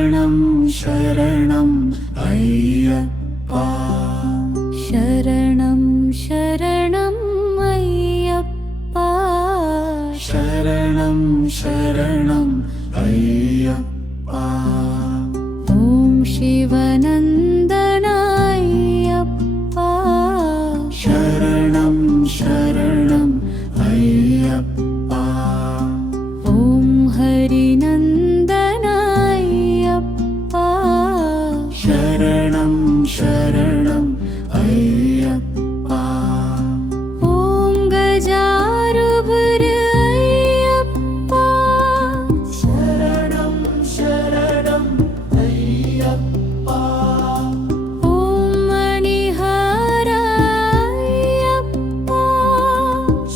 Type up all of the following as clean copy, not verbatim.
శరణం శరణం అయ్యప్ప శరణం శరణం అయ్యప్ప శరణం శరణం అయ్యప్ప ఓం శివనందన అయ్యప్ప శరణం శరణం అయ్యప్ప ఓం హరినందన అయ్యప్ప శరణం శరణం అయ్యప్ప ఓం గజారుభుర అయ్యప్ప శరణం శరణం అయ్యప్ప ఓం మణిహార అయ్యప్ప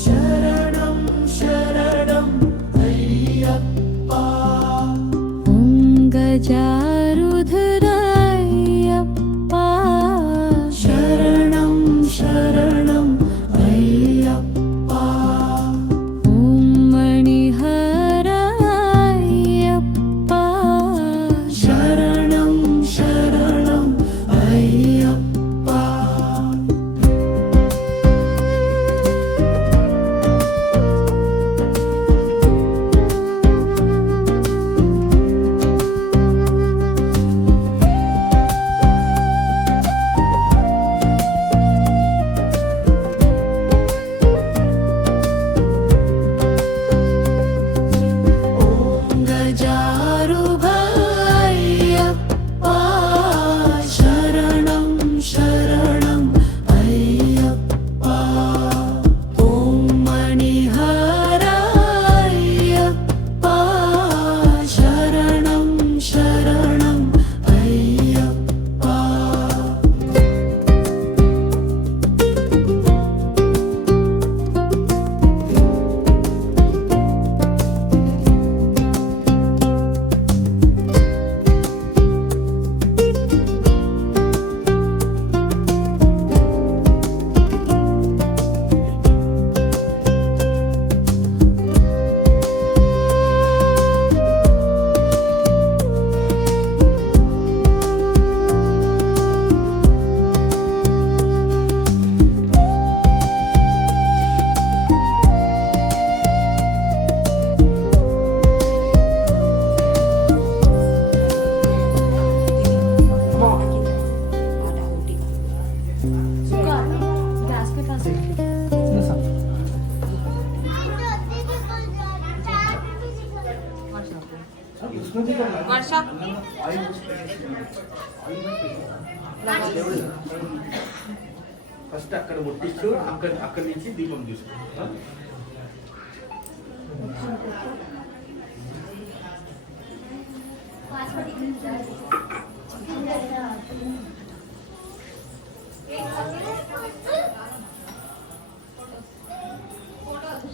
శరణం శరణం అయ్యప్ప ఓం గజారుధర అయ్యప్ప శరణం శరణం అయ్యప్ప ఓం మణిహార అయ్యప్ప శరణం శరణం అయ్యప్ప గజారుభ అయ్యప్ప శరణం శరణం అయ్యప్ప ఓం మణిహార అయ్యప్ప శరణం శరణం అయ్యప్ప ఫస్ట్ అక్కడ ముట్టించు అక్కడి నుంచి దీపం తీసుకో.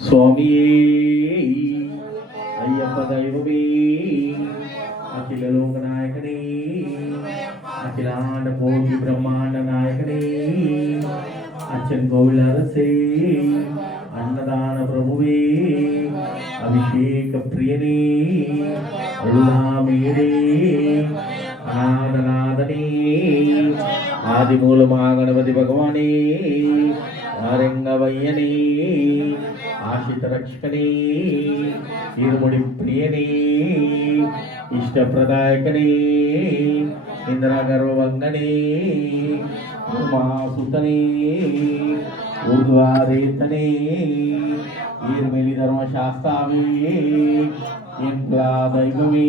స్వామియే అయ్యప్ప దైవమే అఖిల లోక నాయకనే అఖిలాండ కోటి బ్రహ్మాండ నాయకనే అచ్చన్ గోవిలరసే అన్నదాన ప్రభువే అభిషేక ప్రియనే అరుణామేరే అనాథనాథనే ఆదిమూలమా గణపతి భగవానే ఆరంగవయ్యనే ఆశిత రక్షకనే ఇరుముడి ప్రియనే ఇష్టప్రదాయకనే ఇంద్ర గర్వవంగనే ఉమాసుతనే ఊర్ధ్వారేతనే ఈర్మిలి ధర్మశాస్త్రావే ఇంద్రా దైవమే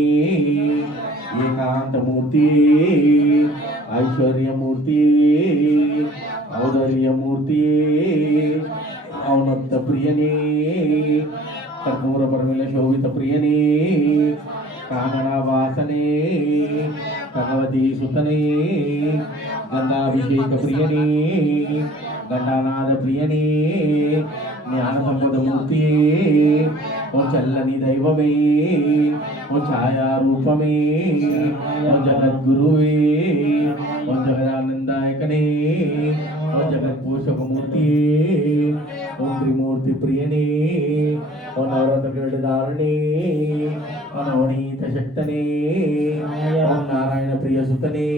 ఏకాంతమూర్తి ఐశ్వర్యమూర్తి ఔదర్యమూర్తి ఔనత్త ప్రియనే కర్పూర పరమిల శోభిత ప్రియనే కానరావాసనే భగవతీ సుతనే గంగాభిషేక ప్రియనే గండానాథ ప్రియనే జ్ఞాన సంపద మూర్తి ఓ చల్లని దైవమే ఓ ఛాయారూపమే ఓ జగద్గురువే ఓ జగదానందాయకనే ఓ జగత్పోషకమూర్తి ఓ త్రిమూర్తి ప్రియనే ఓ నవరత్న దారుణే ఓ నవనీత శక్తనే ఓ సూతనే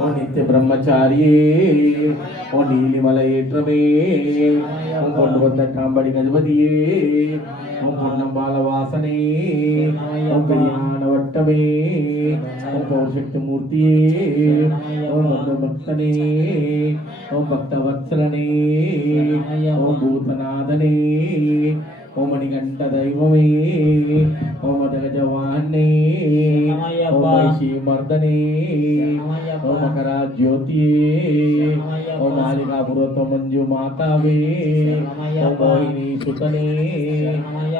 ఓ నిత్య బ్రహ్మచారియే ఓ నీలిమలయేట్రమే ఓ కొండవద్ద కాంబడి గజపతియే ఓ పూర్ణం బాలవాసనే ఓ కళ్యాణవట్టమే ఓ పౌరుషక్తిమూర్తియే ఓ మందభక్తనే ఓ భక్తవత్సలనే ఓ భూతనాథనే ఓ మణికంఠ దైవమే ఓ మదగజవాన్నే ఓ వైశీమర్దనే ఓ మకరాజ్యోతియే ఓ మాలికాపురత మంజు మాతావే ఓ మోహిని సుతనే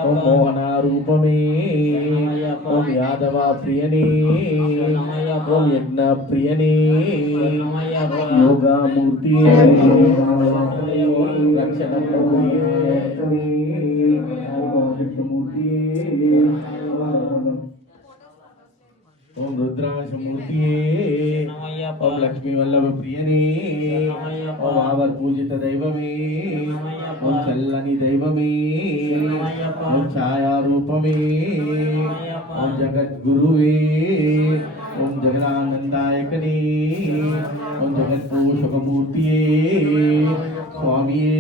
ఓ మోహన రూపమే ఓం యాదవ ప్రియనే ఓం యజ్ఞ ప్రియనే యోగామూర్తియే రక్షణ ఓం రుద్రాంశమూర్తియే ఓం లక్ష్మీ వల్లభ ప్రియనే ఓం ఆవర్ పూజిత దైవమే ఓం చల్లని దైవమే ఓం ఛాయారూపమే ఓం జగద్గురువే ఓం జగదానందాయకనే ఓం జగత్పోషకమూర్తియే స్వామియే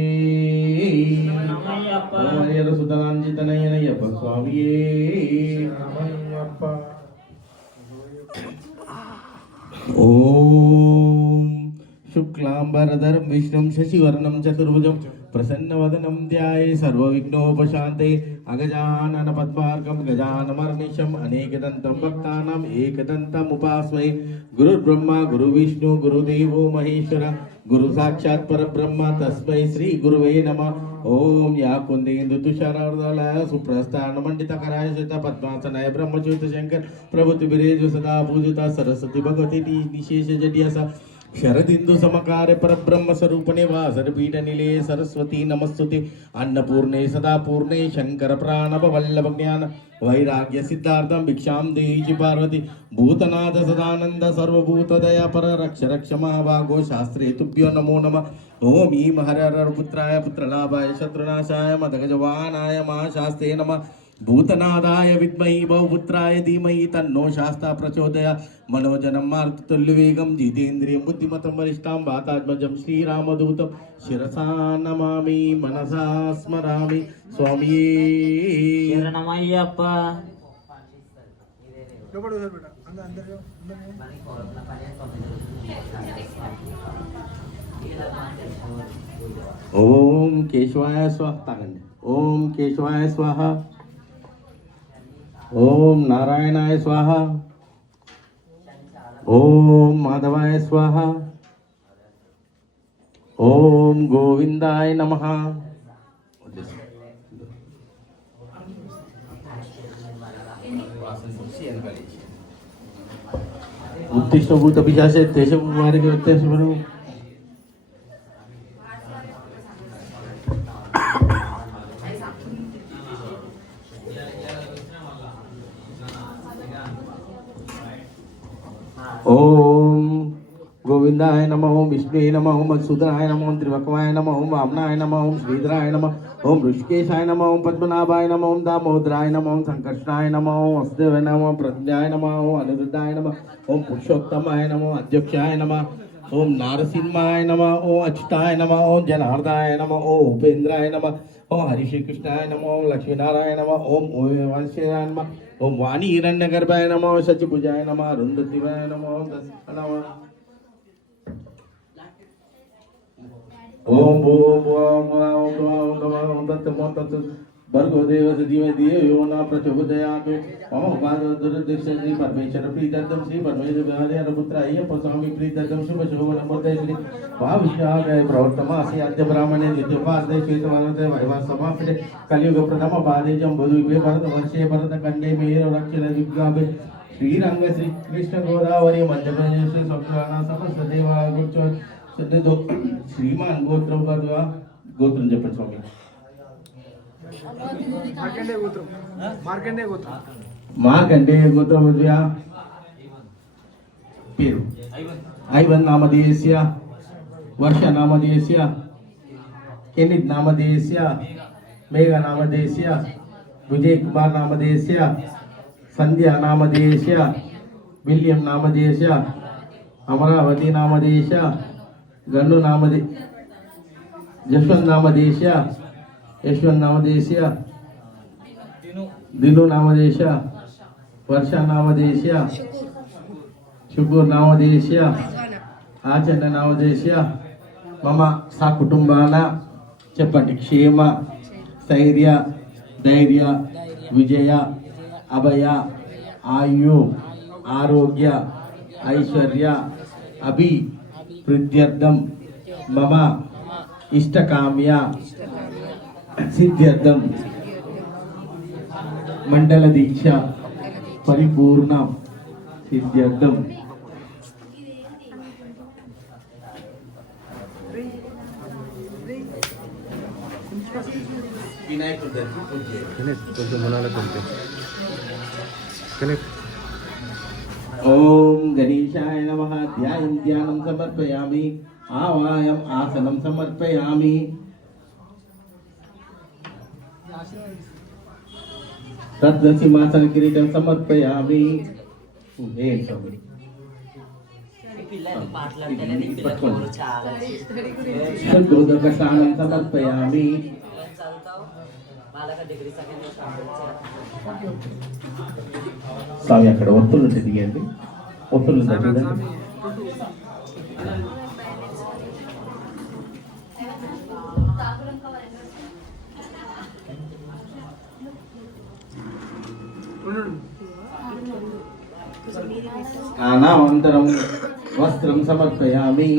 సుతాంజితనయనయ్యప్ప స్వామియే ఓం శుక్లాంబరధరం విష్ణుం శశివర్ణం చతుర్భుజం ప్రసన్నవదనం ధ్యాయే సర్వవిఘ్నోపశాంతే అగజానన పద్మార్గం గజానమర్నిశం అనేకదంతం భక్తానాం ఏకదంతముపాస్మై గురుర్బ్రహ్మ గురువిష్ణు గురుదేవో మహేశ్వర గురు సాక్షాత్ పరబ్రహ్మ తస్మై శ్రీ గురువే నమః. ఓం యా కుందేందు తుషారార్దలాయ సుప్రస్థాన మండితకరాయ శత పద్మాసనాయ బ్రహ్మజ్యోతి శంకర్ ప్రభుతి విరేజు సదా పూజిత సరస్వతి భగవతి నిశేష జడ్యస శరదిందు సమకార్య పరబ్రహ్మ స్వరూపణే వాసరపీఠ నిలే సరస్వతి నమస్తుతే అన్నపూర్ణే సదా పూర్ణే శంకర ప్రాణవ వల్లభ జ్ఞాన వైరాగ్య సిద్ధార్థం భిక్షాం దేహి పార్వతి భూతనాథ సదానంద సర్వభూత దయా పర రక్ష రక్ష మహాభాగో శాస్త్రే తుభ్యో నమో నమ. ఓం ఈ హర పుత్రాయ పుత్రలాభాయ శత్రునాశాయ మదగజవానాయ మహాశాస్త్రే నమ. భూతనాదాయ విద్మహి బహుపుత్రాయ ధీమహి తన్నో శాస్తా ప్రచోదయ. మనోజనం మార్తుల్యవేగం జితేంద్రియం బుద్ధిమతం వరిష్టాం వాతాత్మజం శ్రీరామదూతం శిరసా నమామి మనసా స్మరామి. స్వామియే శరణమయ్యప్ప. ఓం కేశవాయ స్వాహ తాగండి. ఓం కేశవాయ స్వాహ. ఓం నారాయణాయ స్వాహ. ఓం మాధవాయ స్వాహ. ఓం గోవిందాయ నమః. ఉత్తిష్ట భూత పిశాచే దేశం వారికి వ్యత్యాసపడు. ఓం గోవిందాయ నమ. ఓం విష్ణువే నమ. ఓం మధుసూదనాయ నమ. ఓం త్రివకమాయ నమ. ఓం వామనాయ నమ. ఓం శ్రీధరాయ నమ. ఓం ఋషికేశాయ నమ. ఓం పద్మనాభాయ నమ. ఓం దామోదరాయ నమ. ఓం సంకర్షణాయ నమ. ఓం వసుదేవాయ నమ. ఓం ప్రజ్ఞాయ నమ. ఓం అనిరుద్ధాయ నమ. ఓం పురుషోత్తమాయ నమ. ఓం అధ్యక్షాయ నమ. ఓం నారసింహాయ నమ. ఓం అచ్యుతాయ నమ. ఓం జనార్దాయ నమ. ఓం ఉపేంద్రాయ నమ. ఓం హరిశ్రీకృష్ణాయ నమ. ఓం లక్ష్మీనారాయణ నమ. ఓం వంశాయ నమ. ఓం వాణి హిరణ్యగర్భాయ నమ. ఓం శచిభుజాయ నమ. అరుంధతివాయ నమ. ఓం దశ నమ. ఓం ఓం ఓం ఓం ఓం ఓం తత్ భర్గో దేవస్య ధీమహి ధియో యో నః ప్రచోదయాత్. మమ ఉపాధి శ్రీ పరమేశ్వర ప్రీతర్థం శ్రీ పరమేశ్వర విహార పుత్ర అయ్యప్ప స్వామి ప్రీతర్థం శుభ శోభనమూర్తయ శ్రీ భావిష్యాయ ప్రవర్తమాసి అద్య బ్రాహ్మణే నిత్యోపాదే శ్వేతవనతే వైవాస సమాప్తే కలియుగ ప్రథమ పాదే జంబుద్వీపే భరత వర్షే భరత ఖండే మేరు రక్షణ దిగ్గాభే శ్రీరంగ శ్రీ కృష్ణ గోదావరి మధ్యప్రదేశ్ శ్రీ స్వప్నాన సరస్వదేవ గుర్చో సద్దో శ్రీమాన్ గోత్రం పదవా గోత్రం చెప్పండి స్వామి. మార్కండేయ గోత్రం పదవ్యా పేరు ఐవన్ నామధేయస్య వర్ష నామధేయస్య కెనిత్ నామధేయస్య మేఘ నామధేయస్య విజయ్ కుమార్ నామధేయస్య సంధ్యా నామధేయస్య విలియం నామదేశ అమరావతి నామదేశ గన్ను నామదే జశ్వంత్ నామదేశ యశ్వంత్ నామదేశ దిను నామదేశ వర్ష నామదేశ శుకూర్ నామదేశ ఆచరణ నామదేశ మమ సా కుటుంబాన చెప్పండి క్షేమ స్థైర్య ధైర్య విజయ అభయ ఆయు ఆరోగ్య ఐశ్వర్య అభి వృద్ధ్యర్థం మమ ఇష్టకామ్య సిద్ధ్యర్థం మండల దీక్ష పరిపూర్ణ సిద్ధ్యర్థం వినాయకుడి ఓం గణేశాయ నమః ధ్యాయం ధ్యానం సమర్పయామి ఆవాయం ఆసనం సమర్పయామి రత్నసింహాసన కిరీటం సమర్పయామి ఏ స్వామి పట్టుకోండి శుద్ధోదక స్నానం సమర్పయామి స్వామి అక్కడ ఒత్తులు ఉంటే దిగండి ఒత్తులు చూడండి స్నానానంతరం వస్త్రం సమర్పయామి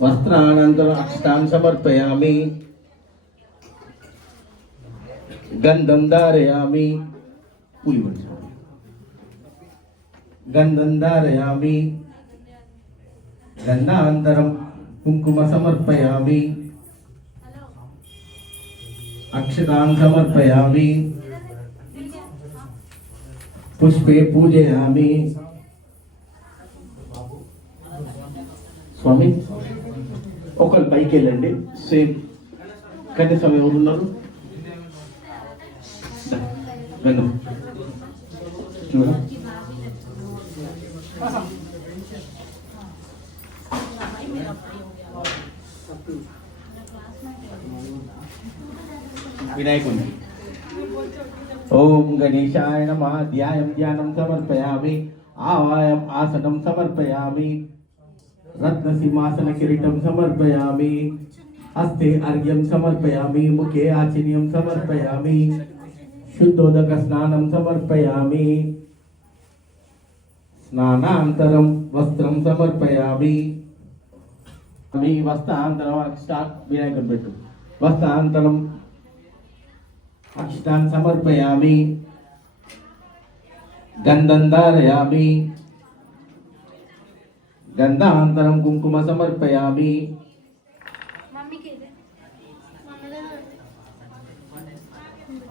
వస్త్రానంతరం అక్షతాన్ సమర్పయామి గంధం ధారయామి పులివండి గంధం ధారయామి గంధానంతరం కుంకుమ సమర్పయామి అక్షతాన్ సమర్పయామి పుష్పే పూజయామి స్వామి ఒకరు పైకి వెళ్ళండి సేమ్ కంటే స్వామి ఎవరున్నారు వెళ్ళు చూడ వినాయకుని ఓం గణేశాయ నమః ధ్యాయం ధ్యానం సమర్పయామి ఆవాయం ఆసనం సమర్పయామి రత్నసింహాసన కిరీటం సమర్పయామి హస్తే అర్ఘ్యం సమర్పయామి ముఖే ఆచర్యం సమర్పయామి శుద్ధోదక స్నానం సమర్పయామి స్నానాంతరం వస్త్రం సమర్పయామి మీ వస్త్రాంతరం వినాయకుడు పెట్టు వస్త్రాంతరం అక్షతాన్ సమర్పయామి గంధం ధారయామి గంధాంతరం కుంకుమ సమర్పయామి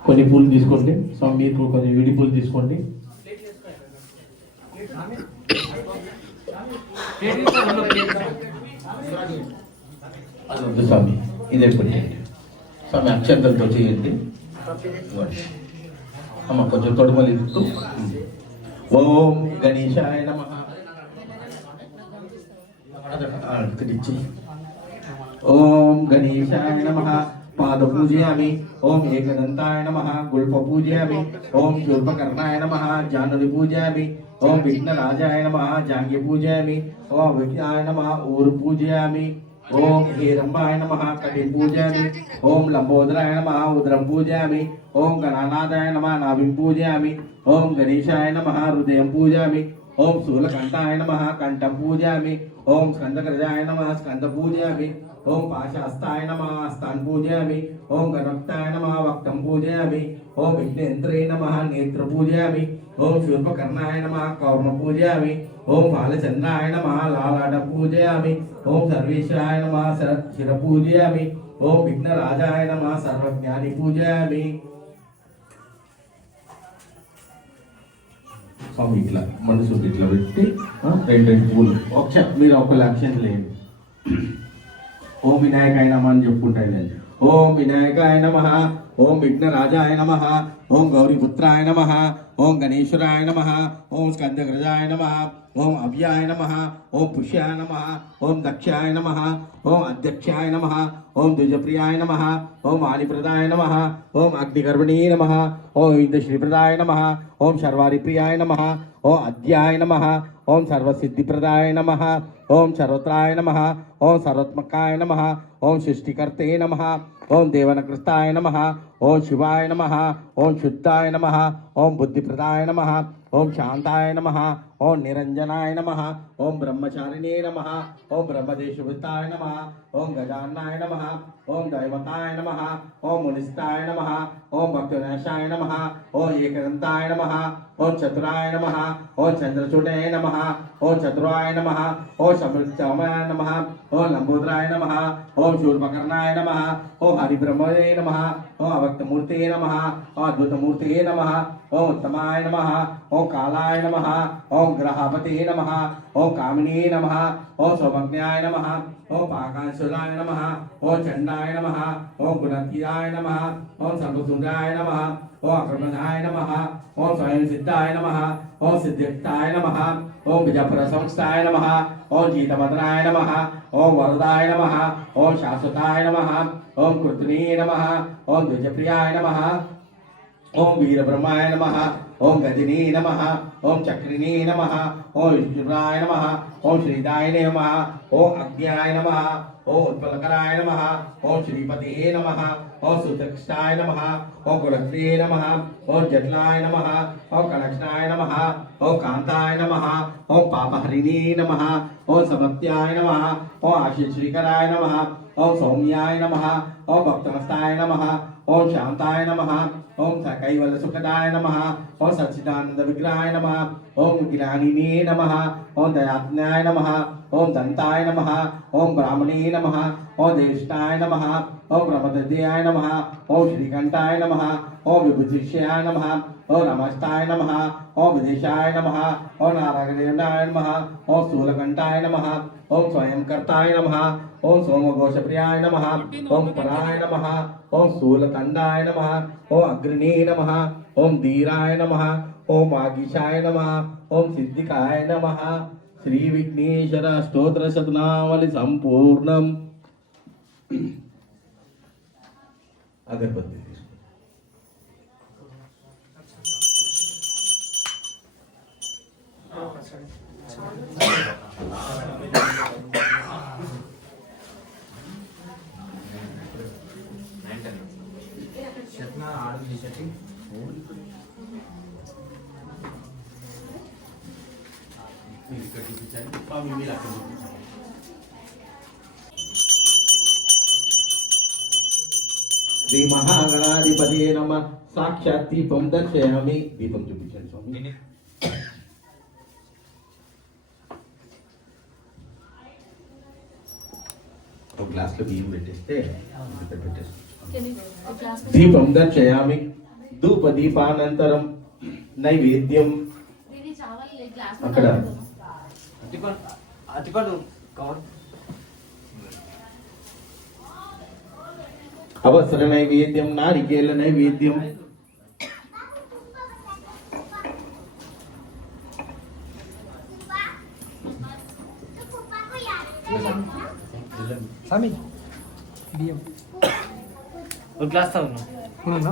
కొన్ని పూలు తీసుకోండి స్వామి మీరు కొన్ని విడి పూలు తీసుకోండి అది వద్దు స్వామి ఇదే పెట్టండి స్వామి అక్షంతలతో చేయండి అమ్మ కొంచెం తొడుమలు ఇస్తూ ఓం గణేశాయ నమః ఓం గణేశాయ నమః పాద పూజయామి ఓం ఏకదంతాయ నమః గుల్ప పూజయామి ఓం శూర్పకర్ణాయ నమః జానుని పూజయామి ఓం విఘ్నరాజాయ నమః జాంగ్య పూజయామి ఓం విఘ్నాయ నమః ఊరు పూజయామి ఓం హేరంబాయ నమః కటిం పూజయామి ఓం లంబోదరాయ నమః ఉదరం పూజయామి ఓం గణానాథాయ నమః నాభిం పూజయామి ఓం గణేశాయ నమః హృదయం పూజయామి ఓం శూలకంఠాయ నమః కంఠం పూజయామి ఓం స్కందకరజాయ నమః స్కంద పూజయామి ఓం పాశహస్తాయ నమః హస్తాన్ పూజయామి ఓం గణపతాయ నమః వక్తం పూజయామి ఓం విఘ్నేంద్రాయ నమః నేత్ర పూజయామి ఓం శూర్పకర్ణాయ నమః కౌర్మ పూజయామి ఓం బాలచంద్రాయ నమః లాలాట పూజయామి ఓం సర్వేశ్వరాయ నమః శిర పూజయామి ఓం విఘ్నరాజాయ నమః సర్వజ్ఞాని పూజయామి స్వామి ఇట్లా మనసు ఇట్లా పెట్టి రెండు పూలు మీరు ఒక లక్ష్యం లేదు ఓం వినాయకాయ నమః అని చెప్పుకుంటాయి ఓం వినాయకాయ నమః ఓం విఘ్నరాజాయ నమః ఓం గౌరీపుత్రాయ నమః ఓం గణేశ్వరాయ నమః ఓం స్కందగ్రజాయ నమః ఓం అవ్యాయ నమః ఓం పుష్యాయ నమః ఓం దక్షాయ నమః ఓం అధ్యక్షాయ నమః ఓం ద్విజప్రియాయ నమః ఓం ఆదిప్రదాయ నమః ఓం అగ్నిగర్భిణీ నమః ఓం ఇంద్రశ్రీప్రదాయ నమః ఓం శర్వారిప్రియాయ నమః ఓం అద్యాయ నమః ఓం సర్వసిద్ధిప్రదాయ నమః ఓం సర్వత్రాయ నమః ఓం సర్వత్మకాయ నమః ఓం సృష్టికర్తే నమః ఓం దేవనకృతాయ నమః ఓం శివాయ నమః ఓం శుద్ధాయ నమః ఓం బుద్ధిప్రదాయ నమః ఓం శాంతాయ నమః ఓం నిరంజనాయ నమః ఓం బ్రహ్మచారిణే నమః ఓం బ్రహ్మదేశభృతాయ నమః ఓం గజాన్నాయ నమః ఓం దైవతాయ నమః ఓం మునిస్తాయ నమః ఓం భక్తినాశాయ నమః ఓం ఏకదంతాయ నమః ఓం చతురాయ నమః ఓం చంద్రచూడే నమః ఓం చతురాయ నమః ఓం సమృద్ధమాయ నమః ఓం లంబోదరాయ నమః ఓం శూర్పకర్ణాయ నమః ఓం హరిబ్రహ్మణే నమః ఓం అవ్యక్తమూర్తే నమః ఓం అద్భుతమూర్తే నమః ఓం ఉత్తమాయ నమః ఓం కాలాయ నమః ఓం గ్రహపతే నమః ఓం కామినీ నమః ఓం సౌభజ్ఞాయ నమః ఓం పాకాశురాయ నమః ఓం చండాయ నమః ఓం గుణత్యాయ నమః ఓం సర్వసుందరాయ నమః ఓం అక్రమణాయ నమః ఓం స్వయం సిద్ధాయ నమః ఓం సిద్ధియుక్తాయ నమః ఓం విజయపుర సంస్థాయ నమః ఓం జీతమదనాయ నమః ఓం వరదాయ నమః ఓం శాశ్వతాయ నమః ఓం కృత్రిణీ నమః ఓం ద్విజప్రియాయ నమః ఓం వీరబ్రహ్మాయ నమః ఓం గజనీ నమః ఓం చక్రిణీ నమః ఓం విష్ణురాయ నమః ఓం శ్రీదాయ నమః ఓం అగ్న్యాయ నమః ఓం ఉత్పలకరాయ నమః ఓం శ్రీపతే నమః ఓం సుదక్షాయ నమః ఓం కులశ్రీ నమః ఓం జట్లాయ నమః ఓం కలక్షణాయ నమః ఓం కాంతాయ నమః ఓం పాపహరిణీ నమః ఓం సమత్యాయ నమః ఓం ఆశీశ్రీకరాయ నమః ఓం సౌమ్యాయ నమః ఓం భక్తమస్తాయ నమః ఓం శాంతాయ నమః ఓం కైవల సుఖదాయ నమః ఓం సచ్చిదానంద విగ్రహాయ నమః ఓం జ్ఞానినే నమః ఓం దయాత్మ్యాయ నమః ఓం దంతాయ నమః ఓం బ్రాహ్మణే నమః ఓం దేష్టాయ నమః ఓం బ్రహ్మదధ్యాయ నమః ఓం శ్రీకంఠాయ నమః ఓం విభూతిష్యాయ నమః ఓం నమస్తాయ నమః ఓం విదేశాయ నమః ఓం నారాయణాయ నమః ఓం స్థూలకంఠాయ నమః ఓం స్వయంకర్తాయ నమః ఓం సోమఘోషప్రియాయ నమః ఓం పరాయ నమః ఓం స్థూలకండాయ నమః ఓం అగ్రిణీ నమః ఓం ధీరాయ నమః ఓం ఆగిషాయ నమః ఓం సిద్ధికాయ నమః శ్రీ విఘ్నేశ్వర స్తోత్ర శతనావళి సంపూర్ణం. అగరబత్తి శ్రీ మహాగణాధిపతి నమ. సాక్షాత్ దీపం దర్శయామి. దీపం చూపించండి స్వామి. ఒక గ్లాస్లో బియ్యం పెట్టేస్తే దీపం దర్శయామి. ధూప దీపానంతరం నైవేద్యం అక్కడ అవసర నైవేద్యం, నారికేల నైవేద్యం. Sami, biam. గ్లాస్ తాగు Kuna?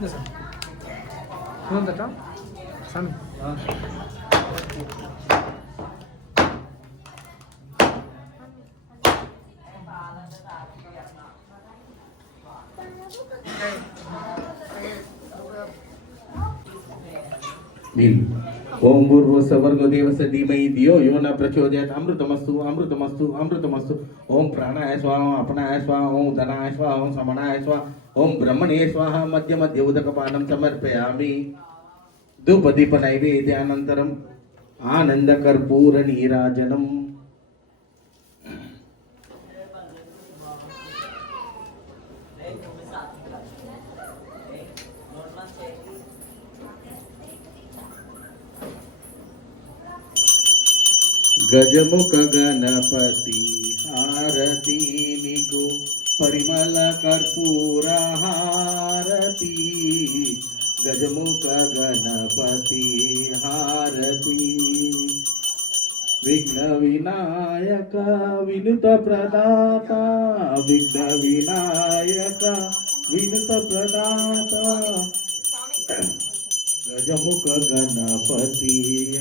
Yes, sir. Kuna tata? Sami. ఓం భూర్భువస్సువర్గో దేవస్య ధీమహి ధియో యో న ప్రచోదయాత్. అమృతమస్తు అమృతమస్తు అమృతమస్తు. ఓం ప్రాణాయ స్వాహ అపనాయ స్వాహ ఓం ధనాయ స్వాహ ఓం సమనాయ స్వాహ ఓం బ్రహ్మణే స్వాహ. మధ్య మధ్య ఉదకపానం సమర్పయామి. ధూపదీప నైవేద్యానంతరం ఆనందకర్పూర నీరాజనం. గజముఖ గణపతి హారతి నీకు పరిమళ కర్పూర హారతి గజముఖ గణపతి హారతి విఘ్న వినాయక వినుత ప్రదాత విఘ్న వినాయక వినుత ప్రదాత గజముఖ గణపతి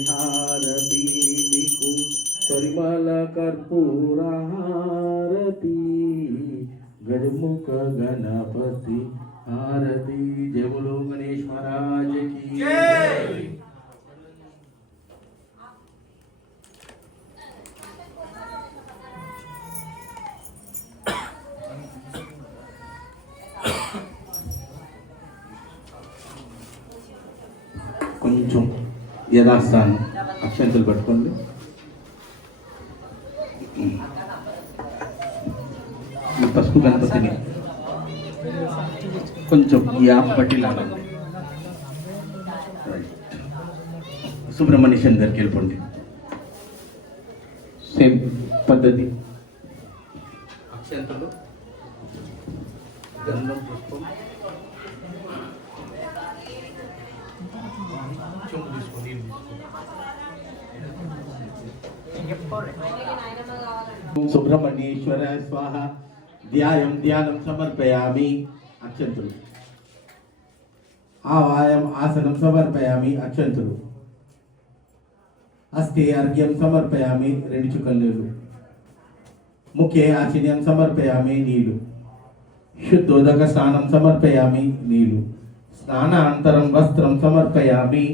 హారతి నీకు పరిమళ కర్పూర హారతి గజముఖ గణపతి హారతి జయ బోలో గణేష్ మహారాజ్ की जय। కొంచెం యథాస్థానం అక్షంతలు పట్టుకోండి. ఈ పసుపు గణపతిని కొంచెం ఈ ఆప్ పట్టి లాగండి. సుబ్రహ్మణ్యేశ్వరం దగ్గరికి వెళ్ళిపోండి. సేమ్ పద్ధతి అక్షంతలు గంధం పుష్పం సుబ్రహ్మణ్యేశ్వర స్వాహ ధ్యానం సమర్పయామి అక్షంతులు. ఆవాయం ఆసనం సమర్పయామి అక్షంతులు. హస్తే అర్ఘ్యం సమర్పయామి 2 చుక్కల నీళ్ళు. ముఖే ఆచర్యం సమర్పయామి నీళ్ళు. శుద్ధోదక స్నానం సమర్పయామి నీళ్ళు. స్నానాంతరం వస్త్రం సమర్పయామి.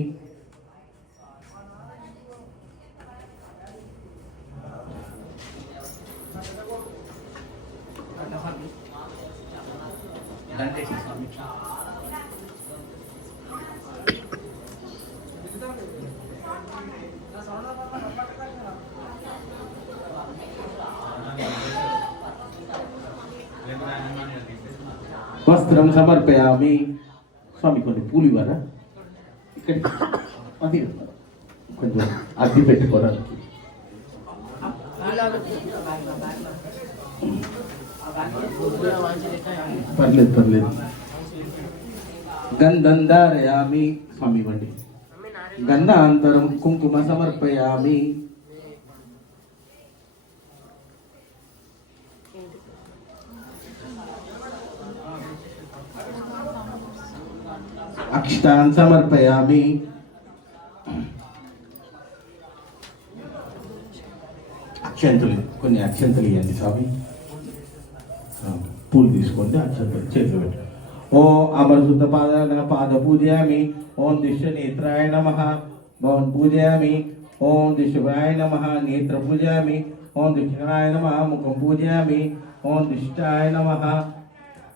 వస్త్రం సమర్పయామి. స్వామి కొన్ని పూలు ఇవ్వరా? ఇక్కడ అది కొంచెం అద్దె పెట్టుకోవడానికి. పర్లేదు. గంధం ధారయామి. స్వామి ఇవ్వండి. గంధాంతరం కుంకుమ సమర్పయామి. అక్షతాన్ సమర్పయామి. అక్షంతులు కొన్ని అక్షంతులు ఇవ్వండి స్వామి. పూలు తీసుకోండి. అక్షంతులు చేతులు పెట్టండి. ఓం అమరశుద్ధ పాద పూజయామి. ఓం దిశ నేత్రాయ నమః భవన్ పూజయామి. ఓం దిశవాయ నమః నేత్ర పూజయామి. ఓం దిశాయ నమః ముఖం పూజయామి. ఓం దిష్టాయ నమః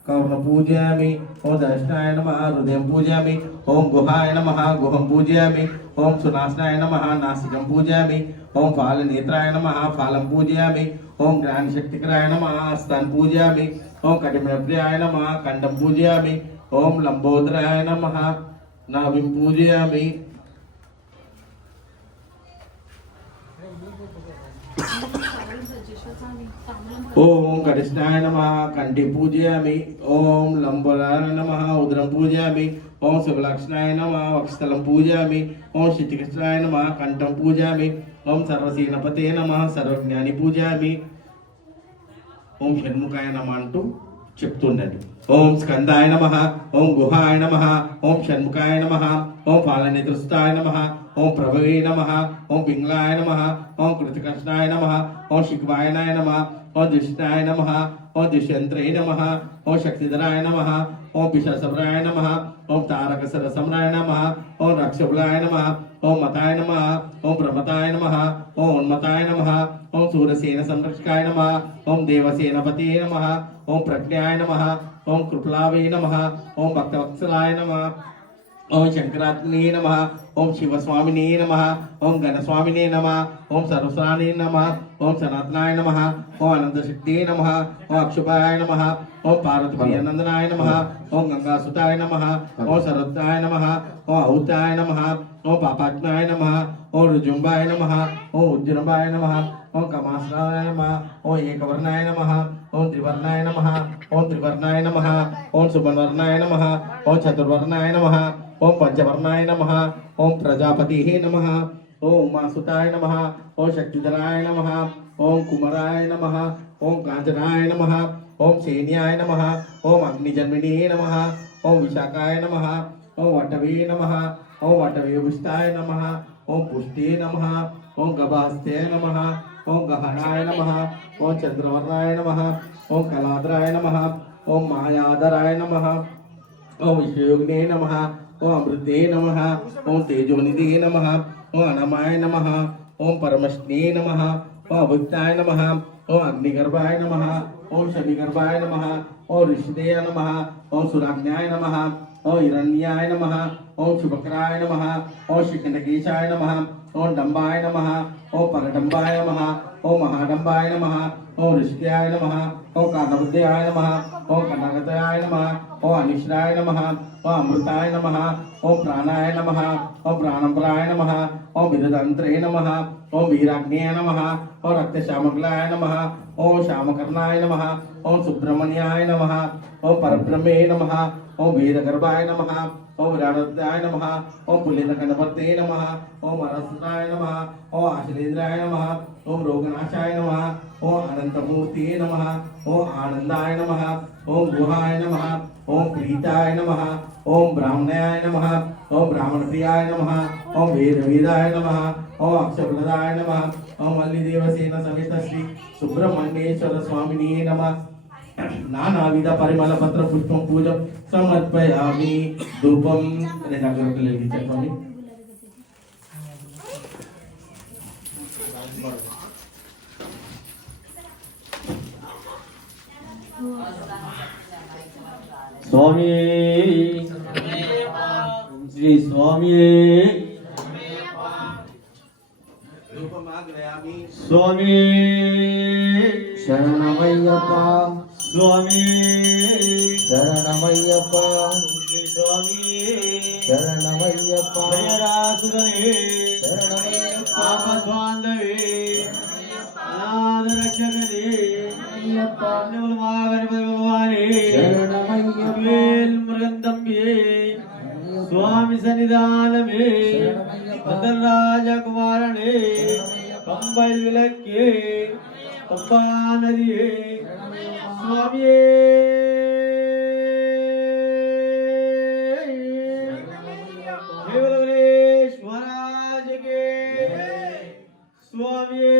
కర్ణ పూజయామి. ఓం దర్శనాయ నమః హృదయం పూజయామి. ఓం గుహాయ నమః గుహం పూజయామి. ఓం సునాశనాయ నమః నాసికం పూజయామి. ఓం ఫాలనేత్రాయ నమః ఫాలం పూజయామి. ఓం జ్ఞానశక్తికరాయ నమః హస్తాన్ పూజయామి. ఓం కటిమప్రియాయ నమః కంఠం పూజయామి. ఓం లంబోదరాయ నమః నాభిం పూజయామి. ఓం కృష్ణాయ నమః కంఠి పూజయామి. ఓం లంబోదరాయ నమః ఉదరం పూజయామి. ఓం శుభలక్షణాయ నమః వక్షస్థలం పూజయామి. ఓం శుచికృష్ణాయ నమః కంఠం పూజయామి. ఓం సర్వసేనపతే నమః సర్వజ్ఞాని పూజయామి. ఓం షణ్ముఖాయ నమః అంటూ చెప్తుండండి. ఓం స్కందాయ నమః. ఓం గుహాయ నమః. ఓం షణ్ముఖాయ నమః. ఓం ఫాలనేత్రస్థాయ నమః. ఓం ప్రభవే నమః. ఓం పింగళాయ నమః. ఓం కృతికృష్ణాయ నమః. ఓం శిఖవాయనాయ నమః. ఓం దుష్టాయ నమః. ఓం దుష్యంత్రే నమః. ఓం శక్తిధరాయ నమః. ఓం పిశాచరాయ నమః. ఓం తారకసరసమ్రాయ నమః. ఓం రక్షబులాయ నమః. ఓం మతాయ నమః. ఓం ప్రమతాయ నమః. ఓం ఉన్మతాయ నమః. ఓం సూరసేన సంరక్షకాయ నమః. ఓం దేవసేనపతే నమః. ఓం ప్రజ్ఞాయ నమః. ఓం కృపలావే నమః. ఓం భక్తవత్సలాయ నమః. ఓం శంకరాత్మనే నమః. ఓం శివస్వామినే నమః ఓం గణస్వామినే నమః ఓం సర్వస్వామినే నమః ఓం సనాతనాయ నమః ఓం అనంతశక్తియే నమః ఓం అక్షుభాయ నమః ఓం పార్వతీనందనాయ నమః ఓం గంగాసుతాయ నమః ఓం సరస్వతాయ నమః ఓం ఔతాయ నమః ఓం పాపాత్మాయ నమః ఓం రుజుంబాయ నమః ఓం ఉజ్జృంబాయ నమః ఓం కమాసనాయ నమః ఓం ఏకవర్ణాయ నమః ఓం త్రివర్ణాయ నమః ఓం త్రివర్ణాయ నమః ఓం సువర్ణవర్ణాయ నమః ఓం చతుర్వర్ణాయ నమః ఓం పంచవర్ణాయ నమః ఓం ప్రజాపతిహే నమః ఓం ఉమాసుతాయ నమః ఓం శక్తిధరాయ నమః ఓం కుమరాయ నమః ఓం కాంచనాయ నమః ఓం శేన్యాయ నమః ఓం అగ్నిజన్మినే నమః ఓం విశాఖాయ నమః ఓం వటవే నమః ఓం వటవే పుష్టాయ నమః ఓం పుష్టే నమః ఓం గభాస్తే నమః ఓం గహనాయ నమః ఓం చంద్రవర్ణాయ నమః ఓం కళాధరాయ నమః ఓం మాయాధరాయ నమః ఓం విశ్వయోగినే నమః ఓం అమృతే నమః ఓం తేజోనిధే నమః ఓం అనమాయ నమః ఓం పరమశ్నే నమః ఓం అభుక్తాయ నమః ఓం అగ్నిగర్భాయ నమః ఓం శనిగర్భాయ నమః ఓం ఋషిదేయ నమః ఓం సురాజ్ఞాయ నమః ఓం హిరణ్యాయ నమః ఓం శుభకరాయ నమః ఓం శిఖండకేశాయ నమః ఓం డంబాయ నమః ఓం పరడంబాయ నమః ఓం మహాడంబాయ నమః ఓం ఋషికాయ నమః ఓం కానబుద్ధాయ నమః ఓం కనగతాయ నమః ఓం అనిశ్రాయ నమః ఓం అమృతాయ నమః ఓం ప్రాణాయ నమః ఓం ప్రాణప్రాయ నమః ఓం విదతంత్రే నమః ఓం వీరాగ్నేయ నమః ఓం రక్తశ్యామకులాయ నమః ఓం శ్యామకర్ణాయ నమః ఓం సుబ్రహ్మణ్యాయ నమః ఓం పరబ్రహ్మే నమః ఓం వేదగర్భాయ నమః ఓం విరాడతాయ నమః ఓం పుల్లితకణపతే నమః ఓం అరసుతాయ నమః ఓం ఆశలేంద్రాయ నమః ఓం రోగనాశాయ నమః ఓం అనంతమూర్తి నమః ఓం ఆనందాయ నమః ఓం గుహాయ నమః ఓం ప్రీతాయ నమః ఓం బ్రాహ్మణాయ నమః ఓం బ్రాహ్మణప్రియాయ నమః ఓం వేదవేదాయ నమః ఓం అక్షప్రదాయ నమః ఓం మల్లిదేవసేన సమేత శ్రీ సుబ్రహ్మణ్యేశ్వర స్వామినే నమః నానావిధ పరిమళ పత్ర పుష్పం పూజ సమర్పయామి ధూపం అనే జాగ్రత్తలు వెలిగించారు స్వామి. స్వామి శ్రీ స్వామి ధూపమాగ్రయామి స్వామి శరణమయ్యప్ప స్వామి శరణమయ్యప్ప శ్రీ స్వామి శరణమయ్యప్ప దయరాసుగనే శరణమయ్యప్ప ఆపద్వాంధవే అనాథ రక్షకనే అయ్యప్ప మాగణపతి భగవానే శరణమయ్యప్ప వేల్ మృగంతంబే స్వామి సన్నిధానమే మదన్ రాజకుమారనే పంబై విలక్కే పంబా నదియే స్వామియే కేవలమనేశ్వరాజకే స్వామియే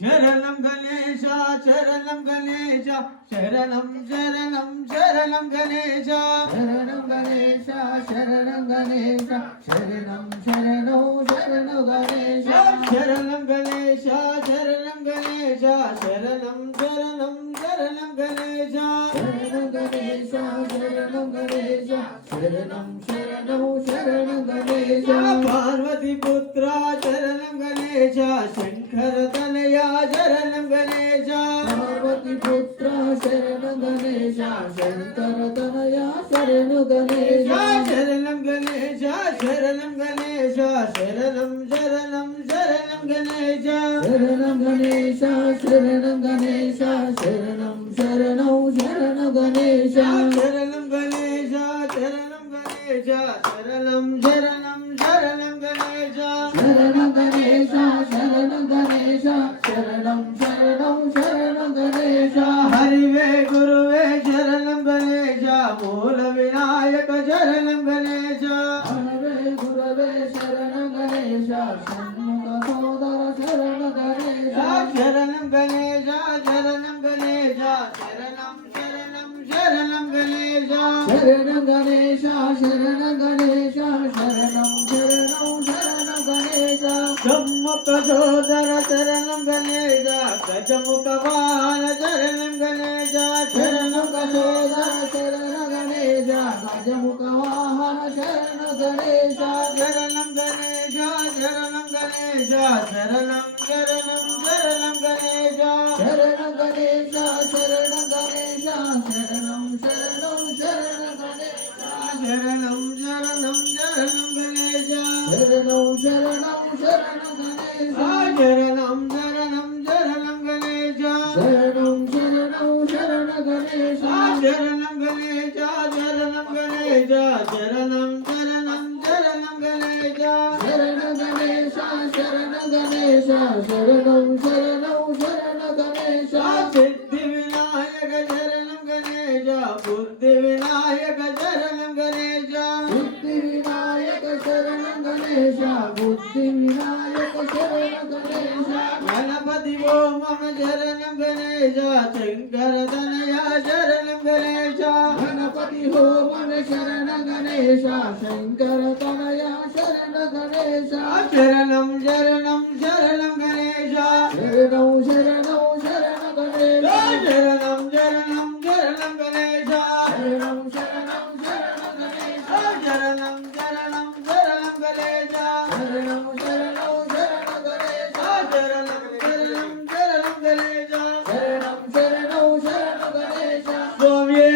శరణం గణేశ శరణం గణేశ శరణం శరణం శరణం గణేశ శరణం గణేశ శరణం గణేశ శరణం శరణో శరణు గణేశ శరణం గణేశ శరణం గణేశ శరణం శరణం శరణం గణేశ శరణం గణేశ శరణం గణేశ శరణం శరణో శరణు గణేశ పార్వతి పుత్ర శరణం గణేశ శంకర తనయ శరణం గణేశ పార్వతి పుత్ర శరణం గణేశ శంకర తనయ శరణు గణేశ శరణం గణేశ శరణం గణేశ శరణం శరణం శరణం గణేశ శరణం గణేశ శరణం గణేశ శరణం శరణో శరణు గణేశ శరణం గణేశ శరణం గణేశ శరణం శరణం శరణం గణేశ శరణం గణేశ శరణం గణేశ శరణం శరణం శరణు గణేశ హరివే గురువే శరణం గణేశ మూల వినాయక శరణం గణేశ హరే గురవే శరణం గణేశ షణ్ముఖ సోదర శరణ గణేశ శరణం గణేశ శరణం గణేశ శరణం శరణం శరణం గణేశ శరణం గణేశ శరణం గణేశ శరణం శరణం శరణ గణేశ సమ్మక్క సోదర శరణం గణేశ గజముఖ వాహన శరణం గణేశ శరణం సోదర శరణ గణేశ గజముఖ వాహన శరణ గణేశ శరణం గణేశ శరణం గణేశ శరణం శరణం శరణం గణేశ శరణ గణేశ శరణ గణేశ శరణం శరణం శరణ గణేశ శరణం శరణం శరణం గణేశ శరణం శరణం శరణ గణేశ శరణం శరణం శరణం గణేశ శరణం శరణం శరణ గణేశ శరణం గణేశ శరణం గణేశ శరణం శరణం శరణం గణేశ శరణ గణేశ శరణ గణేశ శరణం శరణం శరణ గణేశ సిద్ధి వినాయక శరణం గణేశ బుద్ధి వినాయక శరణం గణేశ బుద్ధి వినాయక శరణ గణేశ బుద్ధి వినాయక శరణ గణేశ గణపతి ఓమమ శరణం గణేశ శంకర తనయ శరణం గణేశ గణపతి హోమన శరణ గణేశ శంకర తనయ శరణ గణేశ శరణం శరణం శరణం గణేశ శరణం శరణం శరణ గణేశ శరణం శరణం శరణం గణేశ శరణం శరణం శరణ గణేశ శరణం శరణం శరణం గణేశ శరణం శరణం శరణ గణేశ శరణం శరణం శరణం గణేశ శరణం శరణం శరణ గణేశ స్వామియే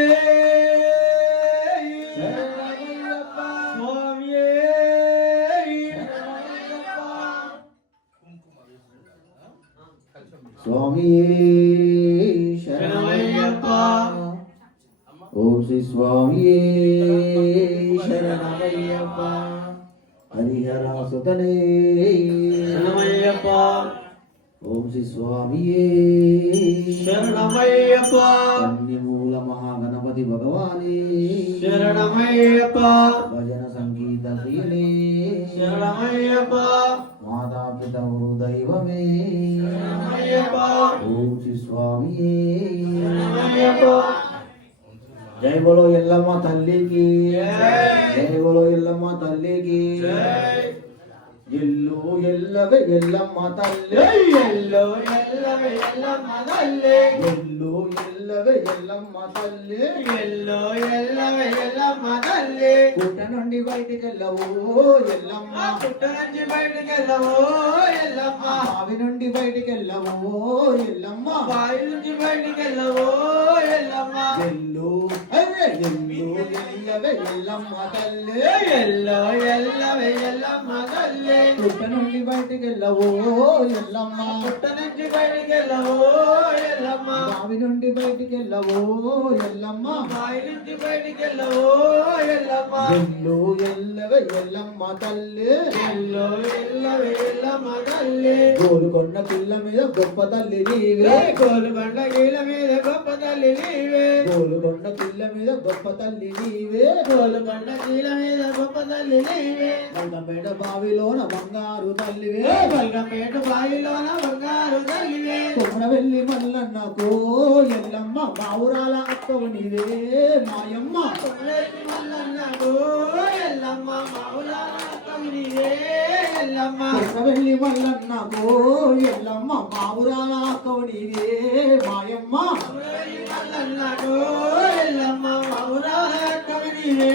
శరణమయ్యప్ప స్వామియే స్వామి శరణమయ్యప్ప ఓం శ్రీ స్వామి శరణమయ్యప్ప హరిహర సుతనే శరణమయ్యప్ప ఓం శ్రీ స్వామి శరణమయ్యప్ప మూల మహాగణపతి భగవానే శరణమయ్యప్ప భజన సంగీత ప్రియనే శరణమయ్యప్ప మాతాపిత దైవమే శరణమయ్యప్ప ఓం శ్రీ స్వామి శరణమయ్యప్ప జై బోలో ఎల్లమ్మ తల్లికి జై. జై బోలో ఎల్లమ్మ తల్లికి ఎల్లు ఎల్లవే ఎల్లమ్మ తల్లి ఎల్లో ఎల్లవ ఎల్లమ్మ తల్లి ఎల్లు ఎల్లవే ఎల్లమ్మ తల్లి ఎల్లో ఎల్లవ ఎల్లమ్మ తల్లి పుట్ట నుండి బయటికి వెళ్ళవో ఎల్లమ్మ పుట్ట నుంచి బయటికి వెళ్ళవో ఎల్లమ్మ బావి నుండి బయటికి వెళ్ళవో ఎల్లమ్మ బావి నుంచి బయటికి వెళ్ళవో ఎల్లమ్మ ఎల్లు అరే ఎల్లు ఎల్లవే ఎల్లమ్మ తల్లి ఎల్లో ఎల్లవ ఎల్లమ్మ తల్లి పుట్ట నుండి బయటికి వెళ్ళవో ఎల్లమ్మ పుట్ట నుంచి బయటికి వెళ్ళవో ఎల్లమ్మ బావి నుండి బయటికి వెళ్ళవో ఎల్లమ్మ బావి నుంచి బయటికి వెళ్ళవో ఎల్లమ్మ ఎల్లు ఎల్లవే ఎల్లమ్మ తల్లి ఎల్లో ఎల్లవ ఎల్లమ్మ తల్లి గోలుకొండ పిల్ల మీద గొప్ప తల్లి నీవే గోలుకొండ గీల మీద గొప్ప తల్లి నీవే గోలుకొండ పిల్ల మీద గొప్ప తల్లి నీవే గోలుకొండ గీల మీద గొప్ప తల్లి నీవే బంగమేడ బావిలోన బంగారు తల్లివే బల్గంపేట బావిలోన బంగారు తల్లివే కొమర వెళ్ళి మల్లన్నకో ఎల్లమ్మ బావురాల అక్కవు నీవే మాయమ్మ కొమరేటి మల్లన్నకు ఎల్లమ్మ మౌలాన కమినివే ఎల్లమ్మ కొమర వెళ్ళి మల్లన్నకో ఎల్లమ్మ బావురాల అక్కవు నీవే మాయమ్మ కొమరేటి మల్లన్నకు ఎల్లమ్మ మౌలాన కమినివే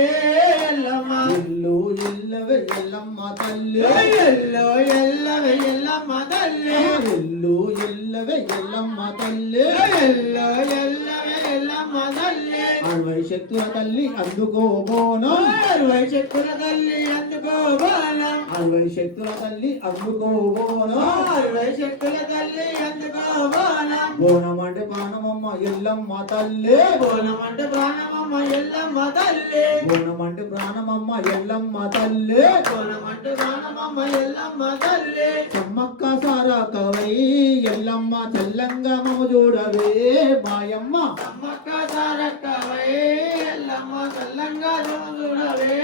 ఎల్లమ్మ ఎల్లు ఎల్లవే ఎల్లమ్మ తల్లి ఎల్లో ఎల్లవే ఎల్లమ్మ తల్లి ఎల్లు ఎల్లవే ఎల్లమ్మ తల్లి ఎల్లో ఎల్లవే ఎల్లమ్మ తల్లి అరవై శక్తుల తల్లి అందుకో బోనం అరవై చెక్కుల తల్లి అందుకో బాణం అరవై శక్తుల తల్లి అందుకో బోనం అరవై చెక్కుల తల్లి అందుకో బాణం బోనం అంటే ప్రాణమమ్మ ఎల్లమ్మ తల్లి బోనం అంటే ప్రాణమమ్మ ఎల్లమ్మ తల్లి బోనం అంటే ప్రాణమమ్మ ఎల్లమ్మ తల్లి బోనం అంటే ప్రాణమమ్మ ఎల్లమ్మ తల్లి సమ్మక్క సారా కవై ఎల్లమ్మ తెల్లంగా చూడవే మాయమ్మ అమ్మక్క సారక్కవై ఎల్లమ్మ తెల్లంగా చూడవే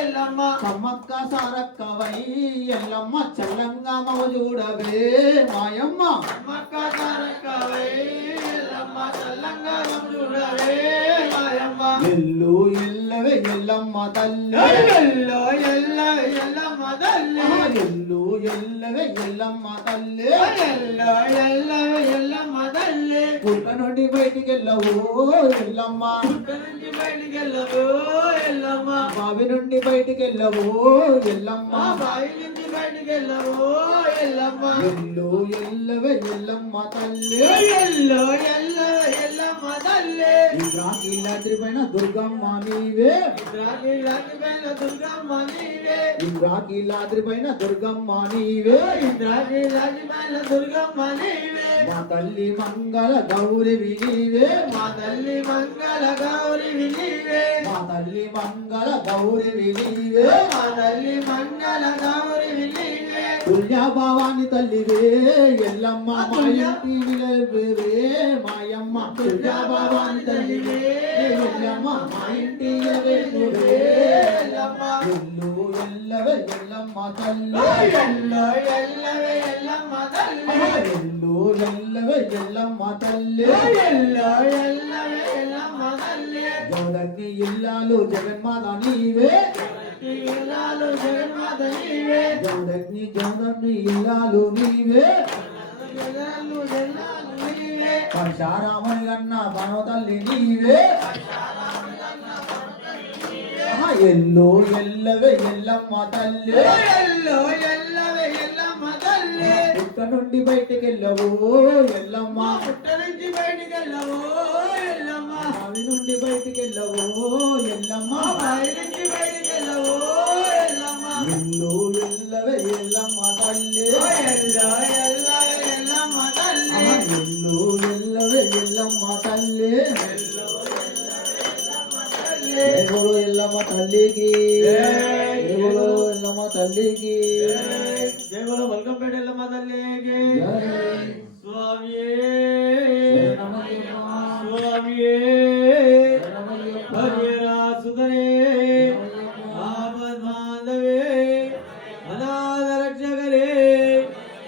ఎల్లమ్మ సమ్మక్క సారక్కవై ఎల్లమ్మ చల్లంగా చూడవే మాయమ్మ అమ్మక్క సారక్కవై ఎల్లమ్మ చల్లంగా చూడవే మాయమ్మ ఎల్లు ఎల్లవే ఎల్లమ్మ తల్లి ఎల్లో ఎల్ల ఎల్లమ్మ తల్లి ఎల్లు ఎల్లవే ఎల్లమ్మ తల్లి ఎల్లో ఎల్ల ఎల్లమ్మ తల్లి పుట్ట నుండి బయటికి వెళ్ళవు ఎల్లమ్మ పుట్ట నుంచి బయటికి వెళ్ళవు ఎల్లమ్మ బావి నుండి బయటికి వెళ్ళవు ఎల్లమ్మ బావి నుంచి బయటికి వెళ్ళవు ఎల్లమ్మ ఎల్లు ఎల్లవే ఎల్లమ్మ తల్లి ఎల్లో ఎల్ల ఎల్లమ్మ తల్లి ఇంద్రాకీలాద్రి పైన దుర్గమ్మ నీవే రాగిపైన దుర్గమ్మ నీవే ఇంద్రాకీలాద్రి పైన దుర్గమ్మ నీవే రాగిపైన దుర్గమ్మ నీవే మా తల్లి మంగళ గౌరివి నీవే మా తల్లి మంగళ గౌరివి నీవే మా తల్లి మంగళ గౌరివి నీవే మా తల్లి మంగళ గౌరివి నీవే తుల్యా భవాని తల్లివే ఎల్లమ్మ మా ఇంటి నిలవేవే మాయమ్మ తుల్యా భవాని తల్లివే ఎల్లమ్మ మా ఇంటి నిలవేవే ఎల్లమ్మ ఎల్లు ఎల్లవే ఎల్లమ్మ తల్లి ఎల్లో ఎల్లవే ఎల్లమ్మ తల్లి ఎల్లు ఎల్లవే ఎల్లమ్మ తల్లి ఎల్లో ఎల్లవే ఎల్లమ్మ తల్లి జగదగ్ని ఇల్లాలు జగన్మాత నీవే ఇల్లాలు జగన్మాత నీవే జగదగ్ని ఇల్లాలు నీవే జగన్లు జల్లాలు నీవే పరశారామని కన్న పనో తల్లి నీవే ఎల్లు ఎల్లవే ఎల్లమ్మ తల్లి ఎల్లో ఎల్లవే ఎల్లమ్మ తల్లి పుట్ట నుండి బయటికి వెళ్ళవు ఎల్లమ్మ పుట్ట నుంచి బయటికి వెళ్ళవు ఎల్లమ్మ బావి నుండి బయటికి వెళ్ళవు ఎల్లమ్మ బావి నుంచి బయటికి వెళ్ళవు ఎల్లమ్మ ఎల్లు ఎల్లవే ఎల్లమ్మ తల్లి ఎల్లో ఎల్లవే ఎల్లమ్మ తల్లి ఎల్లు ఎల్లవే ఎల్లమ్మ తల్లి దేవుడు ఎల్లమ్మ తల్లికి దేవుడు ఎల్లమ్మ తల్లికి దేవుడు వల్కంపేట ఎల్లమ్మ తల్లికి స్వామియే స్వామియే హరిరా సుధరే ఆపద్బాంధవే అనాథ రక్షకరే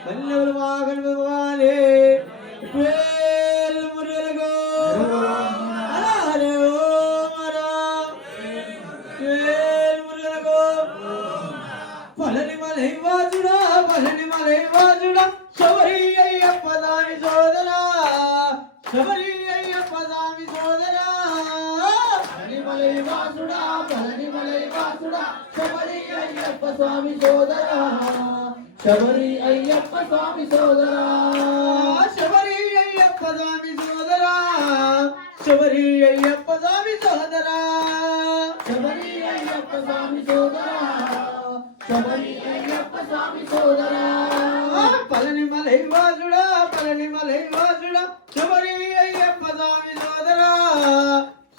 కన్యవులు వాగన్ భగవానే పేరు మురళగో హరే ఓం రామ్ పేరు మురళగో పళని మలై వాజుడా పళని మలై వాజుడా శబరి అయ్యప్ప దాని సోదరా శబరి అయ్యప్ప దాని సోదరా పళనిమలై వాసుడా పళనిమలై వాసుడా శబరి అయ్యప్ప స్వామి సోదరా శబరి అయ్యప్ప స్వామి సోదరా శబరి అయ్యప్ప స్వామి సోదరా శబరి అయ్యప్ప స్వామి సోదరా శబరి అయ్యప్ప స్వామి సోదరా శబరి అయ్యప్ప స్వామి సోదరా పళని మలై వాసుడా పళని మలై వాసుడా శబరి అయ్యప్ప స్వామి సోదరా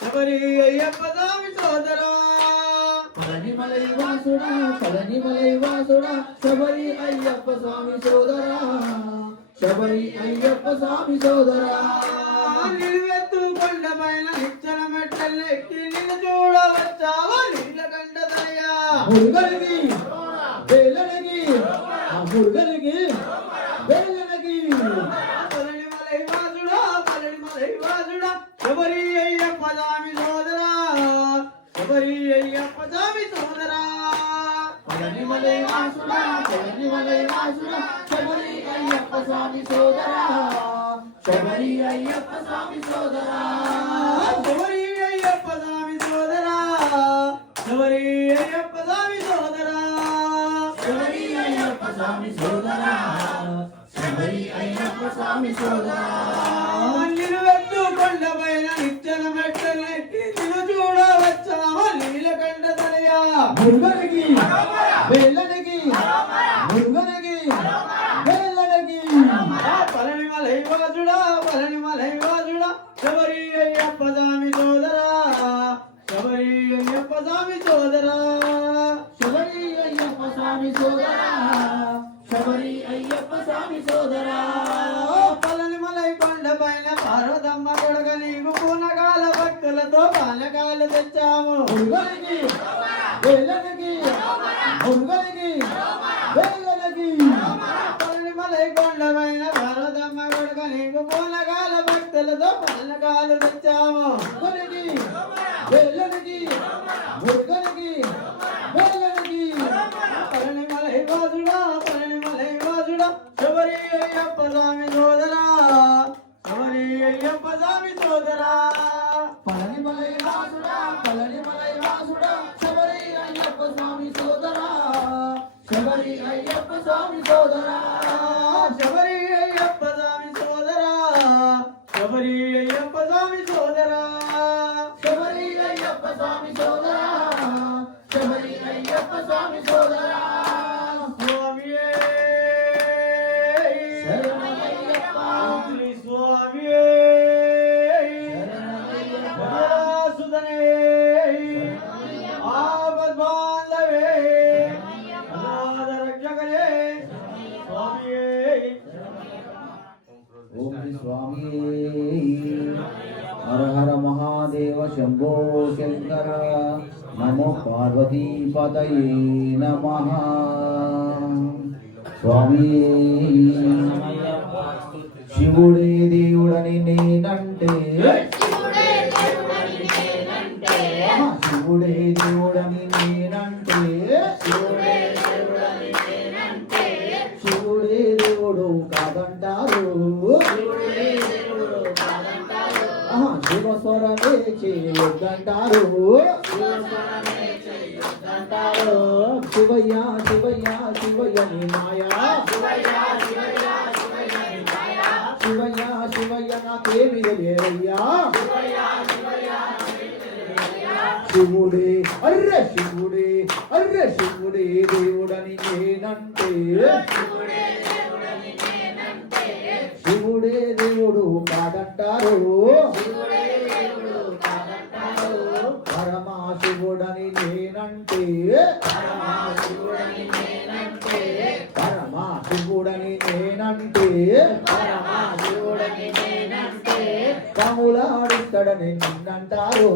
శబరి అయ్యప్ప స్వామి సోదరా పళనిమలై వాసుడా పళనిమలై వాసుడా శబరి అయ్యప్ప స్వామి సోదరా శబరి అయ్యప్ప స్వామి సోదరా నిలువెత్తు కొండ పైన నిచ్చన మెట్టలెక్కి నిన్ను చూడవచ్చావా నీలకంఠదయ్యా మురుగలిగి వేలనగి ఆ మురుగలిగి వేలనగి పళని మలై వాసుడా పళని మలై వాసుడా శబరి అయ్యప్ప స్వామి సోదరా శబరి అయ్యప్ప స్వామి సోదరా పళనిమలై వాసుడా పళనిమలై వాసుడా శబరి అయ్యప్ప స్వామి సోదరా శబరి అయ్యప్ప స్వామి సోదరా శబరి అయ్యప్ప స్వామి సోదరా శబరి అయ్యప్ప స్వామి సోదరా శబరి అయ్యప్ప స్వామి సోదరా శబరి అయ్యప్ప స్వామి సోదరా నిలువెత్తు కొండ పైన నిచ్చన మెట్టలెక్కి నిన్ను చూడవచ్చావా నీలకంఠదయ్యా మురుగలిగి వేలనగి మురుగలిగి వేలనగి పళని మలై వాసుడా పళని మలై వాసుడా శబరి అయ్యప్ప స్వామి సోదరా శబరి అయ్యప్ప స్వామి సోదరా శబరి అయ్యప్ప స్వామి సోదరా శబరి అయ్యప్ప స్వామి సోదరా పళని మలై కొండ పైన పార్వతమ్మ కొడక నీకు పూనకాల భక్తులతో పానకాలు తెచ్చాము మురుగలిగి వేలనగి మురుగలిగి వేలనగి పళని మలై కొండ పైన పార్వతమ్మ కొడక నీకు పూనకాల భక్తుల పూలతో పన్నకాలు తెచ్చాము మురుగనికి వేలనికి మురుగనికి వేలనికి పళని మలై వాసుడా పళని మలై వాసుడా శబరి అయ్యప్ప స్వామి సోదరా శబరి అయ్యప్ప స్వామి సోదరా పళనిమలై వాసుడా పళనిమలై వాసుడా శబరి అయ్యప్ప స్వామి సోదరా శబరి అయ్యప్ప స్వామి సోదరా శబరి అయ్యప్ప స్వామి సోదరా శబరి అయ్యప్ప స్వామి సోదరా శబరి అయ్యప్ప స్వామి సోదరా శబరి అయ్యప్ప స్వామి సోదరా స్వామియే శరణమయ్యప్ప శ్రీ స్వామియే సుధనే ఆపద్బాంధవే అనాథ రక్షకలే స్వామియే ఓం స్వామి హర హర మహాదేవ శంభో శంకర నమో పార్వతీ పతయే నమః స్వామి శివుడే దేవుడని నేనంటే శివుడే దేవుడని నేనంటే శివుడే దేవుడు కాదంటారు శివస్వరమే చేయొద్దంటారు శివయ్య శివయ్య శివయ్య నీ మాయా శివయ్య శివయ్య నాకేమి తెలియదయ్యా శివుడే అర్రె శివుడే దేవుడని నేనంటే శివుడే దేవుడు కాదంటారు పరమా శివుడని నేనంటే పరమా శివుడని నేనంటే పాములాడిస్తాడని నిన్నంటారు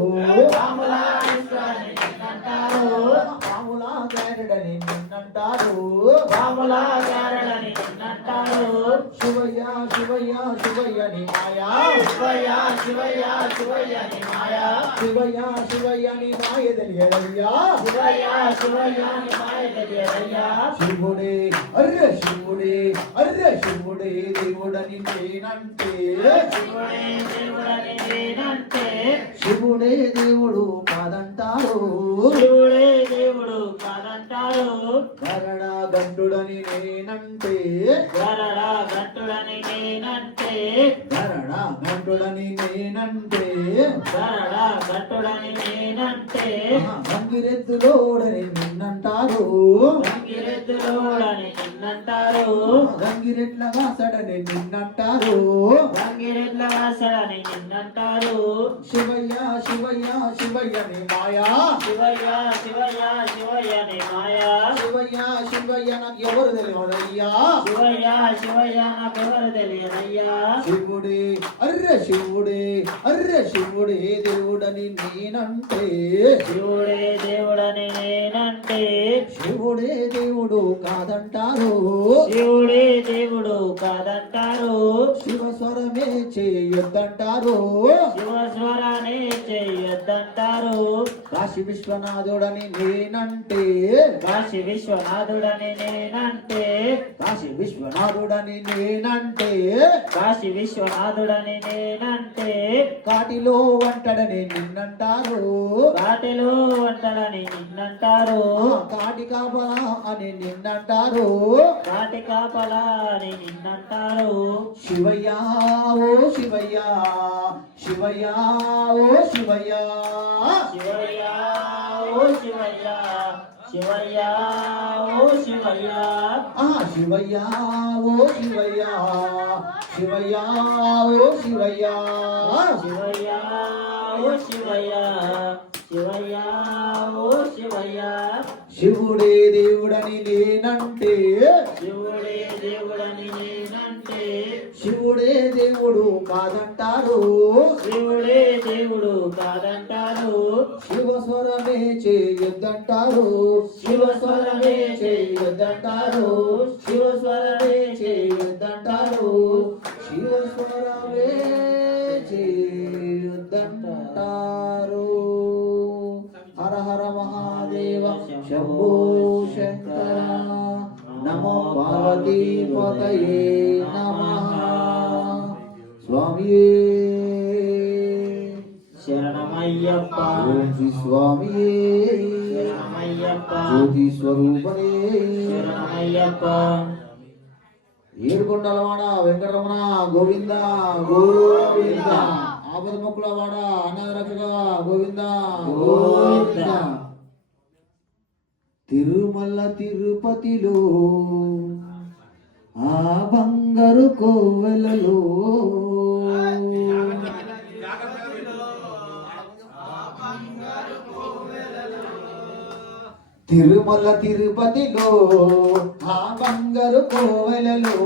పాములాగారడని నిన్నంటారు శివయ్య శివయ్య శివయ్య ని మాయా శివయ్య శివయ్య ని మాయ తెలియదయ్యా శివుడే అర్రె శివుడే దేవుడని నేనంటే శివుడే దేవుడు కాదంటారు గరడ గంటుడని నేనంటే గరడ గంటుడని నేనంటే గంగిరెద్దులోడని నిన్నంటారు గంగిరెడ్ల వాసడని నిన్నంటారు శివయ్య శివయ్య శివయ్య ని మాయా శివయ్య శివయ్య నాకు ఎవరు తెలియదయ్యా శివుడే అర్రె శివుడే దేవుడని నేనంటే శివుడే దేవుడు కాదంటారు శివస్వరమే చేయొద్దంటారు కాశీ విశ్వనాథుడని నేనంటే కాటిలో వంటడని నిన్నంటారు కాటి కాపలా అని నిన్నంటారు శివయ్య ఓ శివయ్య ఓ శివయ్య శివయ్య ఓ శివయ్య శివుడే దేవుడని నేనంటే శివుడే దేవుడు కాదంటారు శివస్వరమే చేయొద్దంటారు శివస్వరమే చేయొద్దంటారు శివస్వరమే పతయే నమః స్వామియే శరణమయ్యప్ప ఓం శ్రీ స్వామియే శరణమయ్యప్ప జ్యోతి స్వరూపనే శరణమయ్యప్ప ఏడుకొండలవాడ వెంకటరమణ గోవింద గోవింద ఆపద మొక్కులవాడ అనాథరక్షక గోవింద గోవింద తిరుమల తిరుపతిలో ఆ బంగారు కోవెలలో తిరుమల తిరుపతిలో ఆ బంగారు కోవెలలో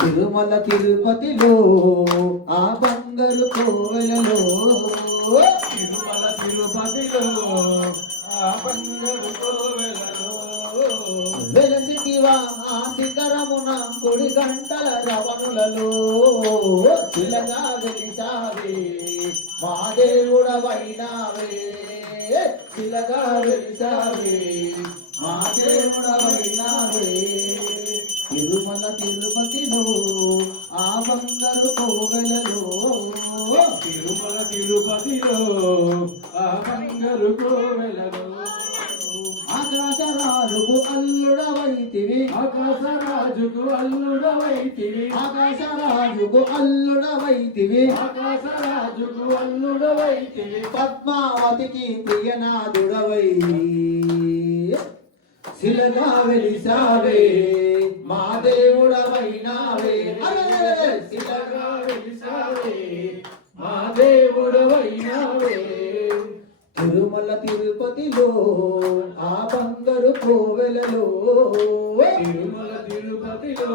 తిరుమల తిరుపతిలో ఆ బంగారు కోవెలలో వెలసిటివా ఆ శిఖరమున కొడి గంటల రవణులలో శిలగా వెలిసావే మా దేవుడవైనావే శిలగా వెలిసావే మా దేవుడవైనావే తిరుమల తిరుపతిలో ఆ బంగారు కోవెలలో తిరుమల తిరుపతిలో ఆ బంగారు కోవెలలో ఆకాశరాజుకు అల్లుడవైతివి ఆకాశరాజుకు అల్లుడవైతివి ఆకాశరాజుకు అల్లుడవైతివి ఆకాశరాజుకు అల్లుడవైతివి పద్మావతికి ప్రియనాథుడవై శిలగా వెలిసావే మా దేవుడవైనావే అరెరెరె! శిలగా వెలిసావే మా దేవుడవైనావే తిరుమల తిరుపతిలో ఆ బంగారు కోవెలలో తిరుమల తిరుపతిలో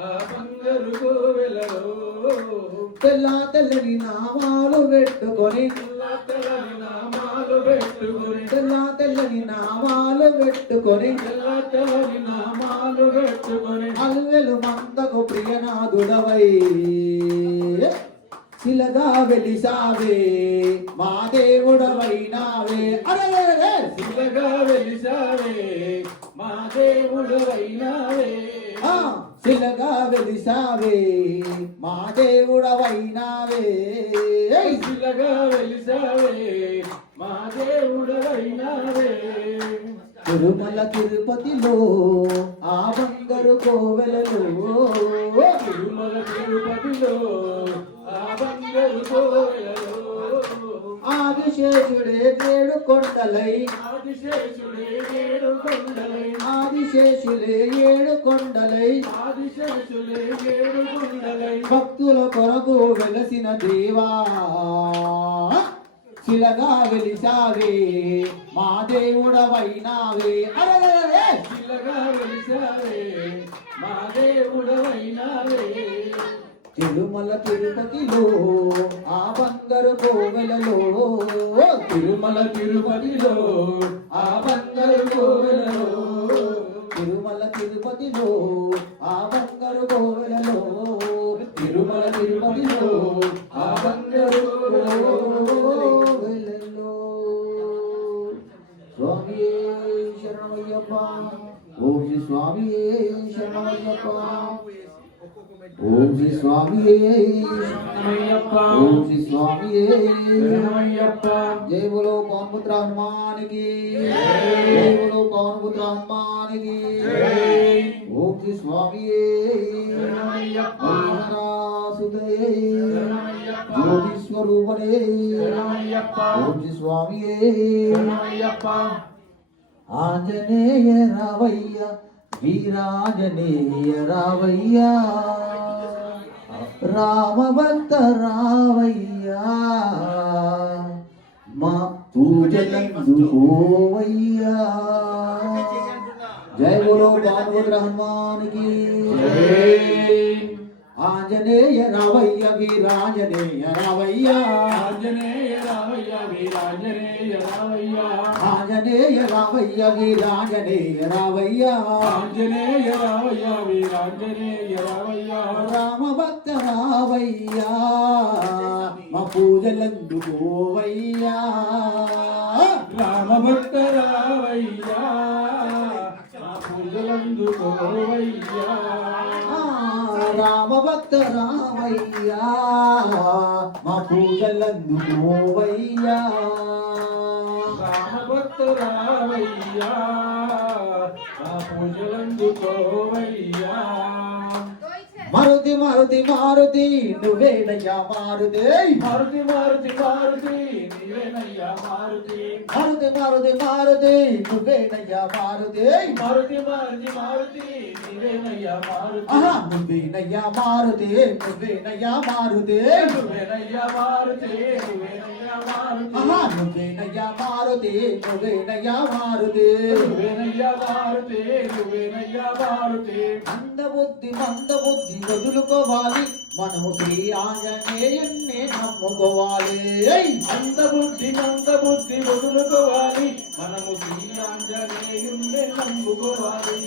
ఆ బంగారు కోవెలలో తెల్లా తెల్లని నామాలు పెట్టుకొని తెల్లని నామాలు పెట్టుకొని తెల్లా తెల్లని నామాలు పెట్టుకొని తెల్లని నామాలు పెట్టుకొని అల్వెలు మందకు ప్రియనాథుడవై శిలగా వెలిసావే మా దేవుడవైనావే అరెరెరె! శిలగా వెలిసావే మా దేవుడవైనావే ఆ, శిలగా వెలిసావే మా దేవుడవైనావే శిలగా వెలిసావే మా దేవుడవైనావే తిరుమల తిరుపతిలో ఆ బంగారు కోవెలలో తిరుమల తిరుపతిలో ఆ బంగారు కోవెలలో ఆదిశేషుడే ఏడు కొండలై ఆదిశేషుడే ఏడు కొండలై ఆదిశేషులే ఏడు కొండలై ఆదిశేషులే ఏడు కొండలై భక్తుల కొరకు వెలసిన దేవా శిలగా వెలిసావే మా దేవుడవైనావే అరెరెరె! శిలగా వెలిసావే మా దేవుడవైనావే తిరుమల తిరుపతిలో ఆ బంగారు కోవెలలో తిరుమల తిరుపతిలో ఆ బంగారు కోవెలలో తిరుమల తిరుపతిలో ఆ బంగారు కోవెలలో తిరుమల తిరుపతిలో ఆ బంగారు కోవెలలో స్వామియే శరణమయ్యప్ప ఓం శ్రీ స్వామియే శరణమయ్యప్ప ఓం శ్రీ స్వామియే శరణమయ్యప్ప ఓం శ్రీ స్వామియే శరణమయ్యప్ప జై బోలో పవనపుత్ర హనుమానికి జై బోలో పవనపుత్ర హనుమానికి ఓం శ్రీ స్వామియే శరణమయ్యప్ప సుదయే జ్యోతి స్వరూపనే శరణమయ్యప్ప ఓం శ్రీ స్వామియే శరణమయ్యప్ప ఆంజనేయ రావయ్య వీరాంజనేయ రావయ్య రామభక్త రావయ్యా మా పూజలందుకోవయ్యా జై బోలో భానుభద్ర హనుమానికి ఆంజనేయ రావయ్య వీరాంజనేయ రావయ్య ఆంజనేయ రావయ్య వీరాంజనేయ రావయ్య ఆంజనేయ రావయ్య వీరాంజనేయ రావయ్య ఆంజనేయ రావయ్య వీరాంజనేయ రావయ్య రామభక్త రావయ్యా మా పూజలందుకోవయ్యా రావయ్యా మా పూజలందుకోవయ్యా రామభక్త రామయ్యా మా పూజలందుకోవయ్యా రామభక్త రావయ్యా మా పూజలందుకోవయ్యా మారుతి మారుతి మారుతి నువ్వేనయ్యా మారుతి మారుతి మారుతి మారుతి నీవేనయ్యా మారుతి మారుతి మారుతి మారుతి నువ్వేనయ్యా మారుతి మారుతి మారుతి మారుతి నీవేనయ్యా మారుతి ఆహా నువ్వేనయ్యా మారుతి నువ్వేనయ్యా మారుతి నువ్వేనయ్యా మారుతి నువ్వేనయ్యా మారుతి ఆహా నువ్వేనయ్యా మారుతి నువ్వేనయ్యా మారుతి నువ్వేనయ్యా మారుతి నువ్వేనయ్యా మారుతి మందబుద్ధి వదులుకోవాలి మనము శ్రీ ఆంజనేయుణ్ణి నమ్ముకోవాలి మందబుద్ధి వదులుకోవాలి మనము శ్రీ ఆంజనేయుణ్ణి నమ్ముకోవాలి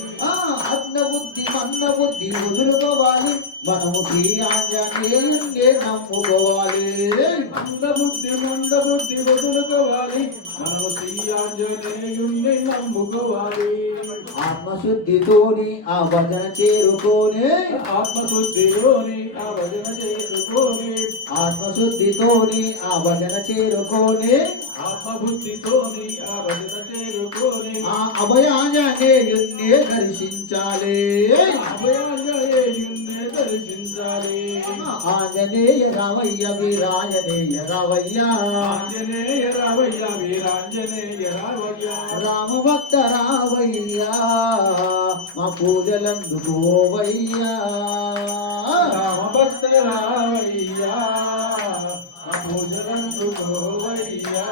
మందబుద్ధి వదులుకోవాలి మనము శ్రీ ఆంజనేయుణ్ణి నమ్ముకోవాలి మందబుద్ధి వదులుకోవాలి మనము శ్రీ ఆంజనేయుణ్ణి నమ్ముకోవాలి ఆత్మశుద్ధితోని ఆ భజన చేరుకోని ఆత్మశుద్ధిలోని ఆ భజన చేరుకోని ఆత్మశుద్ధితోని ఆ భజన చేరుకోని ఆత్మబుద్ధితోని ఆ భజన చేరుకోని ఆ అభయాంజనేయుణ్ణి దర్శించాలి అభయాంజనేయుణ్ణి దర్శించాలి ఆంజనేయ రావయ్య వీరాంజనేయ రావయ్య ఆంజనేయ రావయ్య వీరాంజనేయ రావయ్య రామభక్త రావయ్యా మా పూజలందుకోవయ్యా రామభక్త రావయ్యా ఆ పూజలందుకోవయ్యా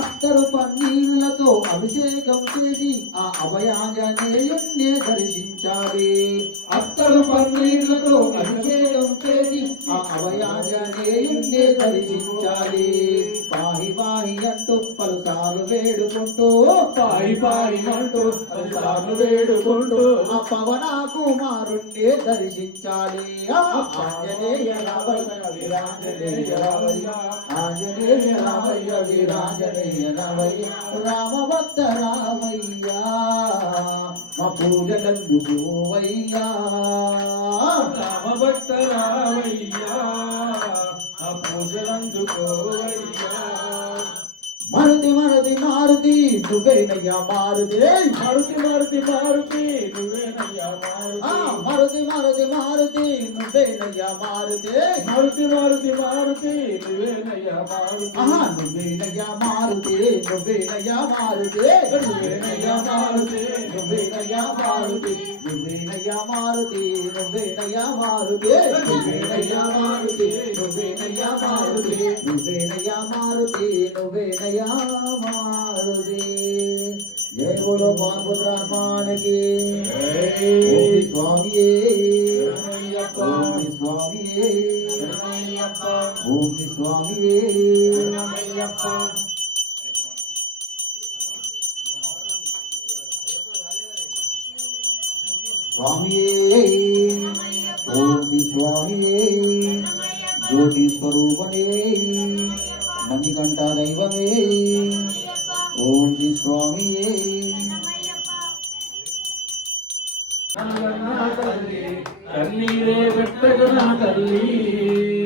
అత్తరు పన్నీళ్లతో అభిషేకం చేసి ఆ అభయాంజనేయుణ్ణి దర్శించాలి అత్తరు పన్నీళ్లతో అభిషేకం చేసి ఆ అభయాంజనేయుణ్ణి దర్శించాలి పాహి పాహి అంటూ పలుసార్లు వేడుకుంటూ పాయి పాయి అంటూ పలుసార్లు వేడుకుంటూ ఆ పవన కుమారుణ్ణి దర్శించాలి ఆంజనేయ రావయ్య వీరాంజనేయ రావయ్య ఆంజనేయ రావయ్య వీరాంజనేయ రావయ్య రామభక్త రామయ్యా మా పూజలందుకోవయ్యా రామభక్త రావయ్యా ఆ పూజలందుకోవయ్యా మారుతి మారుతి మారుతి నువ్వేనయ్యా మారుతి మారుతి మారుతి మారుతి నువ్వేనయ్యా మారుతి మారుతి మారుతి మారుతి నువ్వేనయ్యా మారుతి మారుతి మారుతి మారుతి నువ్వేనయ్యా మారుతి ఆహా నువ్వేనయ్యా మారుతి నువ్వేనయ్యా మారుతి నువ్వేనయ్యా మారుతి నువ్వేనయ్యా మారుతి నువ్వేనయ్యా మారుతి నువ్వేనయ్యా మారుతి నువ్వేనయ్యా మారుతి నువ్వేనయ్యా మారుతి నువ్వేనయ్యా మారుతి నువ్వేనయ్యా మారుతి జయ బోలో పార్వతరామానికి ఓం స్వామియే ఓం స్వామియే ఓం స్వామియే స్వామియే ఓం స్వామియే జ్యోతి స్వరూపనే మణికంఠ దైవమే ఓం స్వామియే కన్నీరే పెట్టగనా తల్లి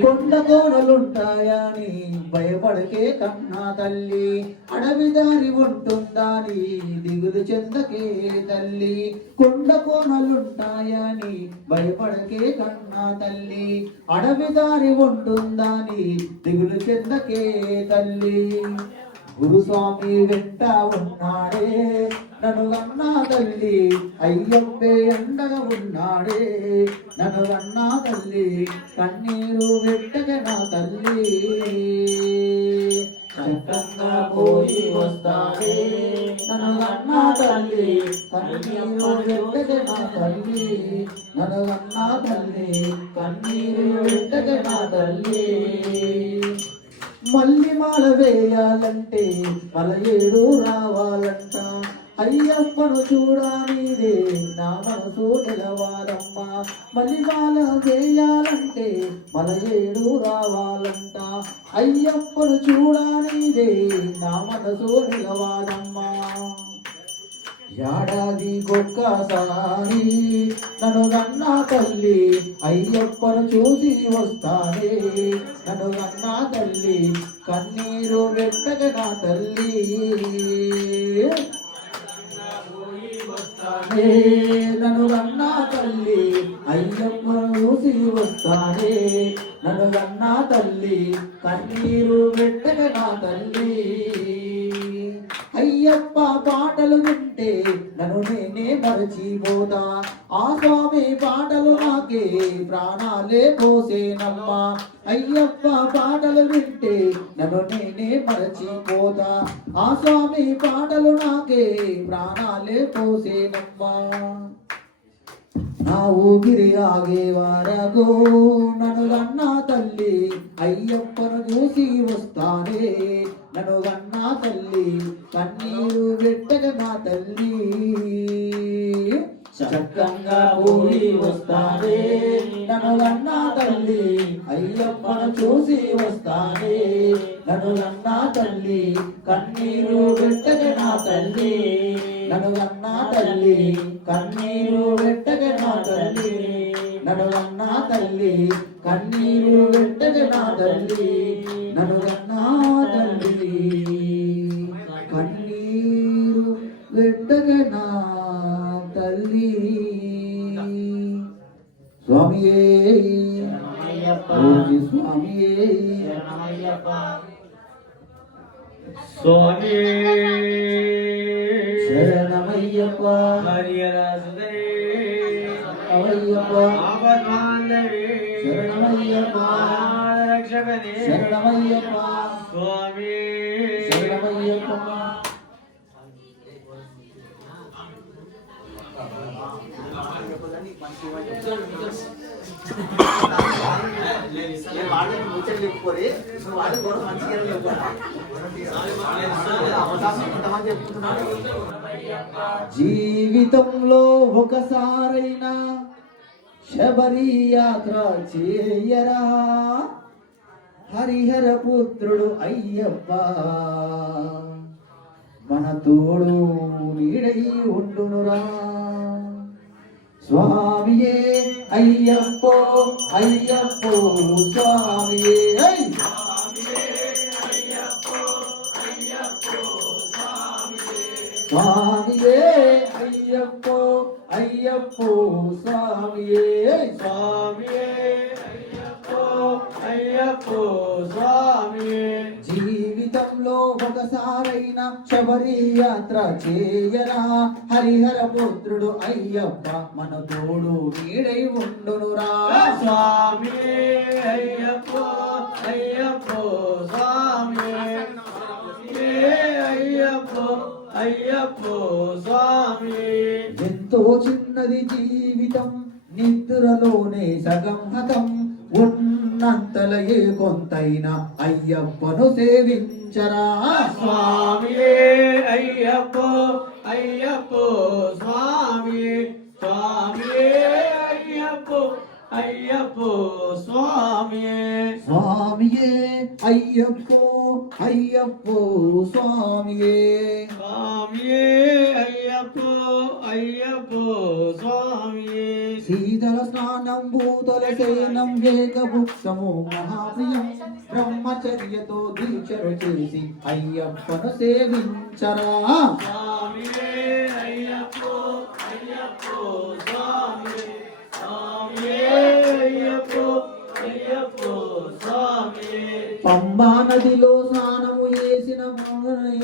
కొండ కోణలుంటాయని భయపడకే కన్నా తల్లి అడవి దారి ఉంటుందని దిగులు చెందకే తల్లి కొండ కోణలుంటాయని భయపడకే కన్నా తల్లి అడవి దారి ఉంటుందని దిగులు చెందకే తల్లి గురుస్వామి వెంట ఉన్నాడే నన్ను అన్నా తల్లి అయ్యప్పే ఎండగా ఉన్నాడే నన్ను అన్నా తల్లి కన్నీరు వెంటగా నా తల్లి చక్కగా పోయి వస్తాడే నన్ను అన్నా తల్లి కన్నీరు వెంటగా నా తల్లి నన్ను అన్నా తల్లి కన్నీరు వెంటగా నా తల్లి మళ్ళీ మాల వేయాలంటే మల ఏడు రావాలంట అయ్యప్పను చూడానిదే నా మనసు నిలవాలమ్మా మళ్ళీ మాల వేయాలంటే మల ఏడు రావాలంట అయ్యప్పను చూడానిదే నా మనసు నిలవాలమ్మా ఏడాదికొక్కసారి నన్ను కన్నా తల్లి అయ్యప్పను చూసి వస్తానే. నన్ను కన్నా తల్లి కన్నీరు వెంటక నా తల్లి నన్ను కన్నా తల్లి అయ్యప్పను చూసి వస్తానే. నన్ను కన్నా తల్లి కన్నీరు వెంటక నా తల్లి. అయ్యప్ప పాటలు వింటే నన్ను నేనే మరచిపోతా. ఆ స్వామి పాటలు నాకే ప్రాణాలే పోసేనమ్మా. అయ్యప్ప పాటలు వింటే నన్ను నేనే మరచిపోతా. ఆ స్వామి పాటలు నాకే ప్రాణాలే పోసేనమ్మా. నా ఊపిరి ఆగే వరకు నన్ను కన్నా తల్లి అయ్యప్పను చూసి వస్తానే. నన్ను కన్నా తల్లి కన్నీరు వెట్టక నా తల్లి చక్కంగా పోయి వస్తానే. నన్ను కన్నా తల్లి అయ్యప్పను చూసి వస్తానే. నన్ను కన్నా తల్లి కన్నీరు వెట్టక నా తల్లి. నన్ను కన్నా తల్లి కన్నీరు వెట్టక నా తల్లి. నన్ను కన్నా తల్లి కన్నీరు వెట్టక నా తల్లి. నన్ను కన్నా తల్లి కన్నీరు వెట్టక నా తల్లి. స్వామియే స్వామియే స్వామి శరణమయ్యప్ప హరియరాజుదరే అవయ్యప్ప ఆపద్బాంధవే శరణమయ్యప్ప రక్షకనే శరణమయ్యప్ప స్వామి శరణమయ్యప్ప. జీవితంలో ఒకసారైనా శబరి యాత్ర చేయరా. హరిహర పుత్రుడు అయ్యప్ప మన తోడు నీడై ఉండునురా. స్వామియే అయ్యప్పో అయ్యప్పో స్వామియే. స్వామియే అయ్యప్పో అయ్యప్పో స్వామియే. స్వామియే అయ్యప్పో అయ్యప్పో స్వామియే. జీవితంలో ఒకసారైనా శబరి యాత్ర చేయరా. హరిహర పుత్రుడు అయ్యప్ప మన తోడు నీడై ఉండునురా. స్వామియే అయ్యప్పో అయ్యప్పో స్వామియే. అయ్యప్పో అయ్యప్పో స్వామియే. ఎంతో చిన్నది జీవితం నిద్రలోనే సగం హతం. ఉన్నంతలయే కొంతైనా అయ్యప్పను సేవించరా. స్వామియే అయ్యప్పో అయ్యప్పో స్వామియే. స్వామియే అయ్యప్పో అయ్యప్పో స్వామియే. స్వామియే అయ్యప్పో అయ్యప్పో స్వామియే. స్వామియే అయ్యప్పో అయ్యప్పో స్వామియే. శీతల స్నానం భూతల శయనం ఏకభుక్తము మహాప్రియం. బ్రహ్మచర్యతో దీక్షలు చేసి అయ్యప్పను సేవించరా. స్వామియే అయ్యప్పో అయ్యప్పో స్వామియే. స్వామియే అయ్యప్పో అయ్యప్పో స్వామియే. పంబా నదిలో స్నానము చేసిన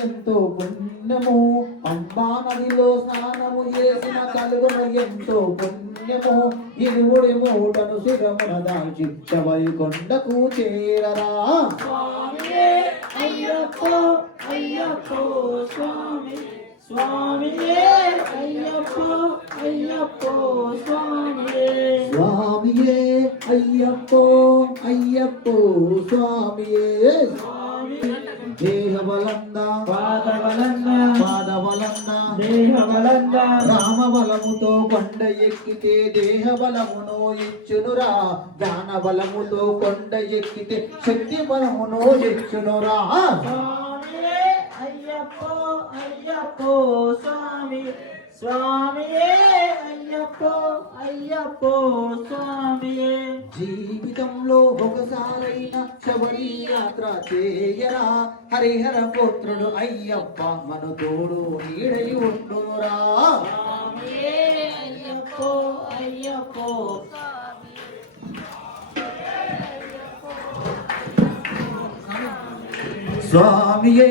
ఎంతో పుణ్యము. పంబా నదిలో స్నానము చేసిన కలుగును ఎంతో పుణ్యము. ఇరువుడి మూటను శిరమున దాల్చి శబరి కొండకు చేరరా. స్వామియే అయ్యప్పో అయ్యప్పో స్వామి. స్వామియే అయ్యప్పో అయ్యప్పో స్వామియే. స్వామియే అయ్యప్పో అయ్యప్పో స్వామియే. దేహబలంద పాదబలంద పాదబలంద దేహబలంద రామబలముతో కొండ ఎక్కితే దేహబలమును ఇచ్చునురా. జ్ఞానబలముతో కొండ ఎక్కితే శక్తి బలమును ఇచ్చునురా. స్వామియే అయ్యప్పో అయ్యప్పో స్వామి. స్వామియే అయ్యప్పో అయ్యప్పో స్వామియే. జీవితంలో ఒకసారైన శబరి యాత్ర చేయరా, హరిహర పుత్రుడు అయ్యప్ప మన తోడు నీడై ఉండురా. స్వామియే అయ్యప్పో అయ్యప్పో స్వామియే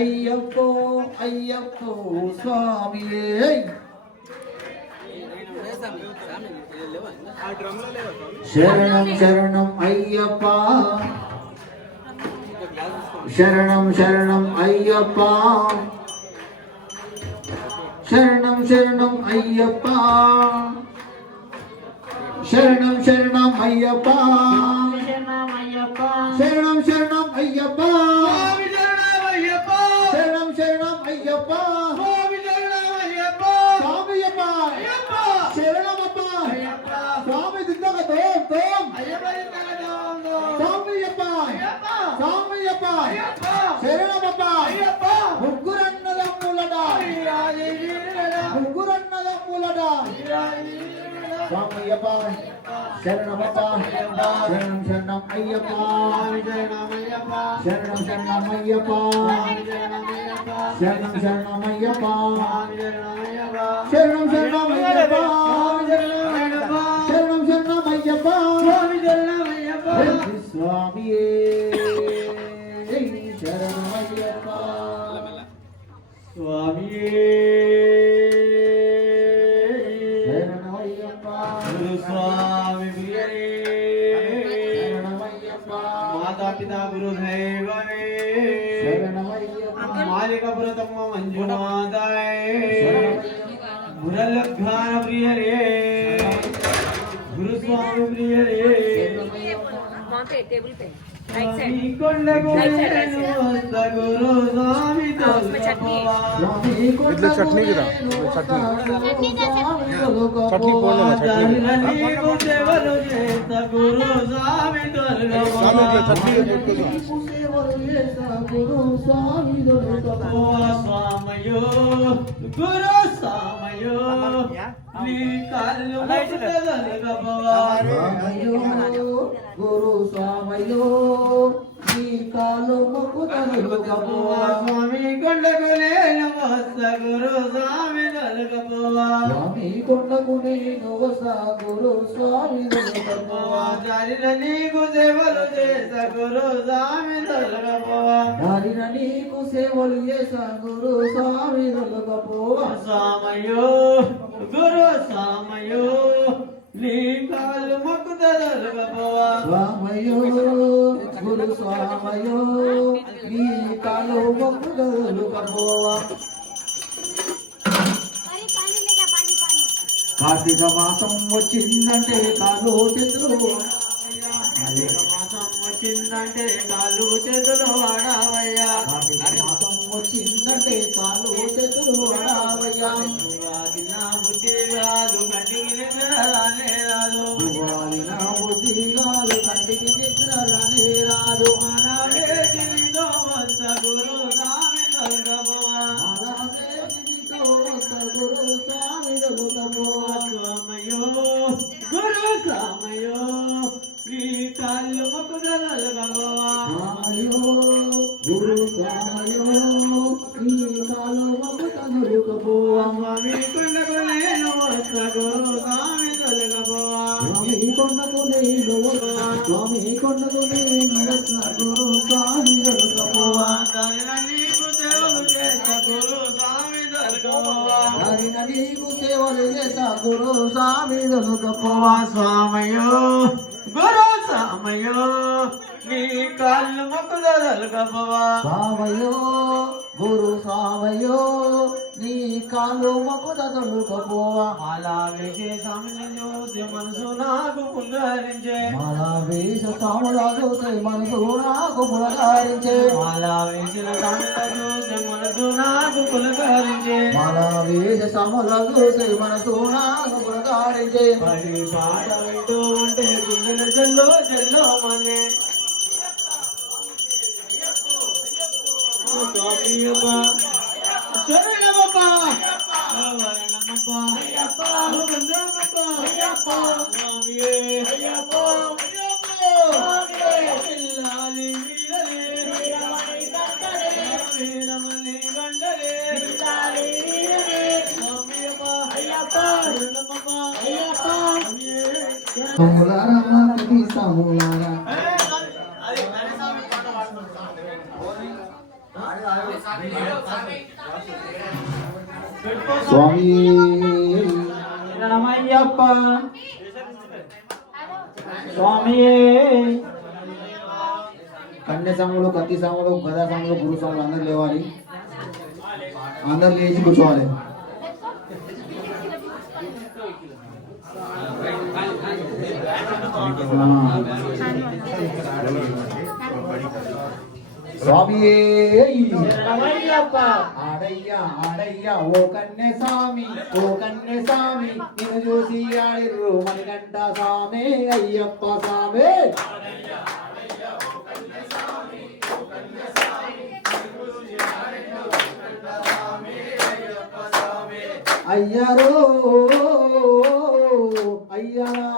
అయ్యప్పో అయ్యప్పో స్వామియే. శరణం శరణం అయ్యప్ప, శరణం శరణం అయ్యప్ప, శరణం శరణం అయ్యప్ప, శరణం శరణం అయ్యప్ప, శరణమయ్యప్ప శరణం శరణం అయ్యప్ప, స్వామి శరణమయ్యప్ప శరణం శరణం అయ్యప్ప, స్వామి శరణమయ్యప్ప స్వామియప్ప అయ్యప్ప శరణమప్ప, అయ్యప్ప స్వామి దిద్దక తోం తోం, అయ్యప్ప దిద్దక స్వామియప్ప అయ్యప్ప స్వామియప్ప అయ్యప్ప శరణమప్ప. అయ్యప్ప ముగ్గురన్నదమ్ములట, వీరాజి వీరుడా ముగ్గురన్నదమ్ములట, వీరాజి వీరుడా స్వామియప్ప శరణమప్ప, శరణం శరణం అయ్యప్ప, శరణమయ్యప్ప శరణం శరణం అయ్యప్ప, శరణమయ్యప్ప శరణం శరణం అయ్యప్ప, శరణమయ్యప్ప శరణం శరణం అయ్యప్ప, శరణం శరణం అయ్యప్ప, స్వామి శరణమయ్యప్ప స్వామియే శరణమయ్యప్ప. స్వామియే శరణమయ్యప్ప, గురు స్వామి ప్రియరే శరణమయ్యప్ప, మాతా పితా గురు దైవమే శరణమయ్యప్ప, మాలిక పురతమ్మ మంజు మాతాయే గురలఘాన ప్రియరే గురు స్వామి ప్రియరే वहाँ पे टेबल पे राइट साइड స్వామి కొండకు నేను వస్తా గురు స్వామి తోలుకపోవా. స్వామి ఇట్లా చట్నీ కదా, చట్నీ పోలేదా, చట్నీ దారిన నీకు సేవలు చేస్తా గురు స్వామి తోలుకపోవా. పోవా స్వామయో గురు స్వామయో నీ కాళ్ళు మొక్కుతదనకపోవా. గురు స్వామయ్యో నీ కాలు మొక్కుతనుకపోవా. స్వామి కొండకు నేను వస్తా గురు స్వామి తొలకపోవా. స్వామి కొండకు నేను వస్తా గురు స్వామి దొరకపోవా. దారిన నీకు సేవలు చేస్తా గురు స్వామి తొలకపోవా. దారిన నీకు సేవలు చేసా గురు స్వామి దొరకపోవా. స్వామయో గురు స్వామయో నీ కాళ్ళు మొక్కుతదనకపోవా. స్వామయ్యో గురు స్వామయ్యో నీ కాలు మొక్కుతనుకపోవా. కార్తీక మాసం వచ్చిందంటే కాలు చేతులు కార్తీక మాసం వచ్చిందంటే కాళ్ళు చేతులు వాడవయ్యా. కార్తీక మాసం వచ్చిందంటే కాలు చేతులు అడావయ్యా. వాదిన బుద్ధి కాదు కంటికి నిద్ర రానే రాదు. వాలిన బుద్ధి కాదు కంటికి నిద్ర రానే రాదు. మనవే జీవితో వస్తా గురు స్వామి తొలకపోవా. అలాగే జీవితో వస్తా గురు స్వామి దొరకపోవా. స్వామయో గురు స్వామయో నీ కాళ్ళు మొక్కుతదనకపోవా. స్వామయ్యో గురు స్వామయ్యో నీ కాలు మొక్కుతనుకపోవా. స్వామి కొండకు నేను వస్తా గురు స్వామి తొలకపోవా. స్వామి కొండకు నేను వస్తా, స్వామి కొండకు నేను వస్తా గురు స్వామి దొరకపోవా. దారిన నీకు సేవలు చేస్తా గురు స్వామి తొలకపోవా. దారిన నీకు సేవలు చేస్తా గురు స్వామి దొరకపోవా. స్వామయో గురు స్వామయో నీ కాళ్ళు మొక్కుదలకపోవా. స్వామయ్యో గురు స్వామయ్యో నీ కాలు మొక్కుతనుకపోవా. అలా వేసే స్వామిని చూసి మనసు నాకు పుంగరించే. మాలా వేష స్వాములా చూసే మనసు నాకు పులకరించే. అలా వేసిన స్వామిని చూసి మనసు నాకు పులకరించే. మాలా వేష స్వాములా చూసే మనసు నాకు పులకరించే. పడి పాట వింటూ ఉంటే గుండెల జల్లో జల్లో మనే. స్వామి అప్ప శరణమప్ప శరణమయ్యప్ప స్వామియే అయ్యప్ప పిల్లాలి వీరలే వీరమణి గండలే స్వామియప్ప అయ్యప్ప అయ్యప్ప సాములారమ్మ కతి సాములారా స్వామి శరణమయ్యప్ప స్వామియే కన్య సాములు కత్తి సాములు గదా సాములు గురు సాములు అందరు లేవాలి అందరు లేచి కూర్చోవాలి స్వామియే శరణమయ్యప్ప ఆడయ్యా ఆడయ్యా ఓ కన్య స్వామి నిన్ను చూసి ఆడిర్రు మణికంఠ స్వామి అయ్యప్ప స్వామి అయ్యారో అయ్యారా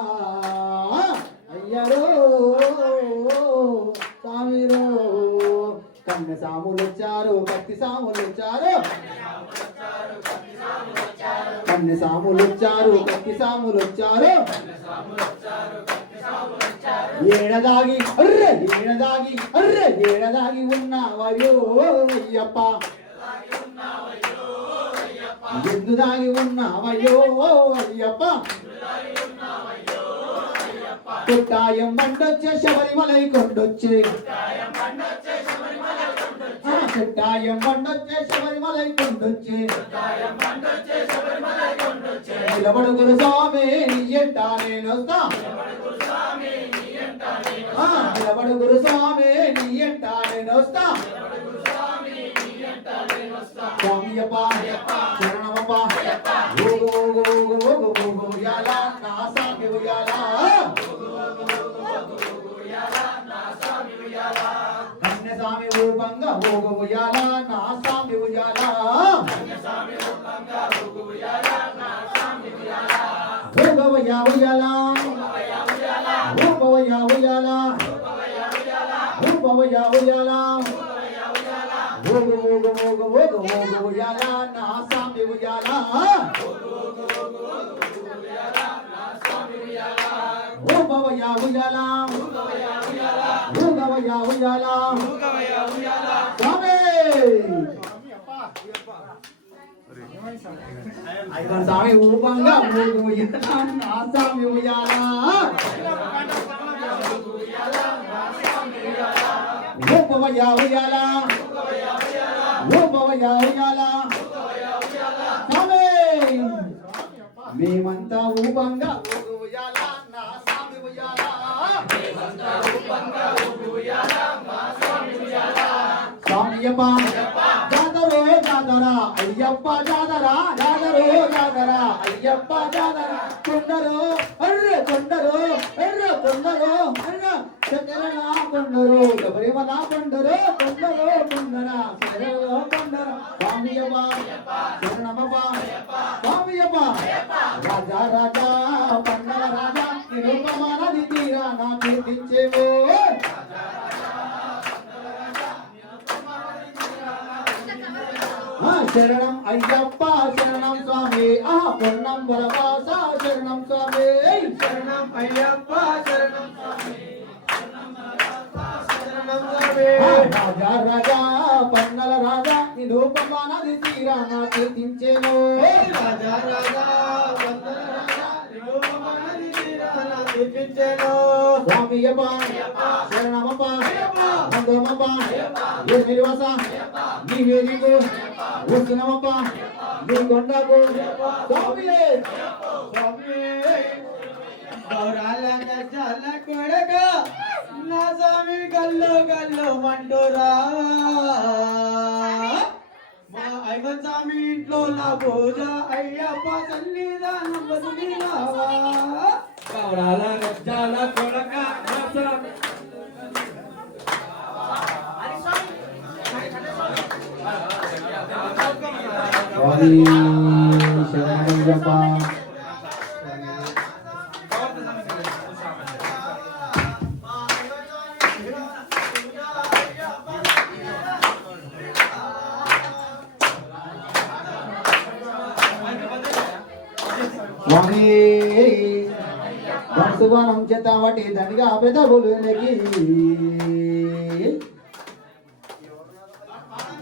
అయ్యారో స్వామిరో కన్య సాములు వచ్చారు కత్తి సాములు వచ్చారు కన్య సాములు వచ్చారు కత్తి సాములు వచ్చారు ఏడదాగి ఏడదాగి ఉన్నావయ్యో అయ్యప్ప ఎందు దాగి ఉన్నావయ్యో అయ్యప్ప కొట్టాయం బండొచ్చే శబరిమలై కొండొచ్చే కొట్టాయం బండొచ్చే శబరిమలై కొండొచ్చే నిలబడుగురు స్వామి నీ ఎంట నేనొస్తా నిలబడుగురు స్వామి నీ ఎంట నేనొస్తా స్వామియప్ప శరణమప్ప ఓగు ఓగు ఓగు ఓగు ఓగు ఉయ్యాల నా స్వామి ఉయ్యాల కన్య స్వామి రూపంగా ఓగు ఉయ్యాల నా స్వామి ఉయ్యాల ఓగవయ్యా ఉయ్యాల ఓగవయ్యా ఉయ్యాల ఓగవయ్యా ఉయ్యాల ఓగు ఓగు ఓగు ఓగు ఓగు ఉయ్యాల నా స్వామి ఉయ్యాల ఓగవయ్యా ఉయ్యాల ఓగవయ్యా ఉయ్యాల స్వామి ఐదర్ స్వామి రూపంగా ఓగు ఉయ్యాల నా స్వామి ఉయ్యాల ఓగవయ్యా ఉయ్యాల ఓగవయ్యా ఉయ్యాల స్వామి మేమంతా ఊపంగా ఓగు ఉయ్యాల నా స్వామి ఉయ్యాల స్వామియప్ప జాతరో జాతర అయ్యప్ప జాతర జాతరో జాతర అయ్యప్ప జాతర కొండరు అర్రె కొండరు ఎర్ర కొండరు అర్ర చక్కెర కొండరు శబరిమల కొండరు కొండరు కొండర శరణలో కొండర స్వామియప్ప శరణమప్ప స్వామియప్ప రాజా రాజా పండల రాజా నిరూపమానది తీరా నా కీర్తించేవో శరణం అయ్యప్ప శరణం స్వామి పొన్నం వరవాస శరణం స్వామి శరణం అయ్యప్ప శరణం స్వామి శరణం స్వామి రాజా రాజా పన్నల రాజా నిరూపమానది తీరా నా కీర్తించేవో రాజా రాజా వందన రాజా నిరూపమానది తీరా నా కీర్తించేను స్వామియప్ప శరణమప్ప నందమప్ప నిర్మిరివాస నీవే నీకు వస్తున్నామప్ప నీ కొండకు స్వామియే గౌరాల గజాల కొడక నా స్వామి గల్లు గల్లు మంటూరా మా ఐవన్ స్వామి ఇంట్లో నా పూజ అయ్యప్ప సన్నిధానం వదిలి రావా గౌరాల గజాల కొడక నా స్వామి స్వామి శరణమయ్యప్ప స్వామి వసువనం చేత వటి దండిగా పెదవులు నెగి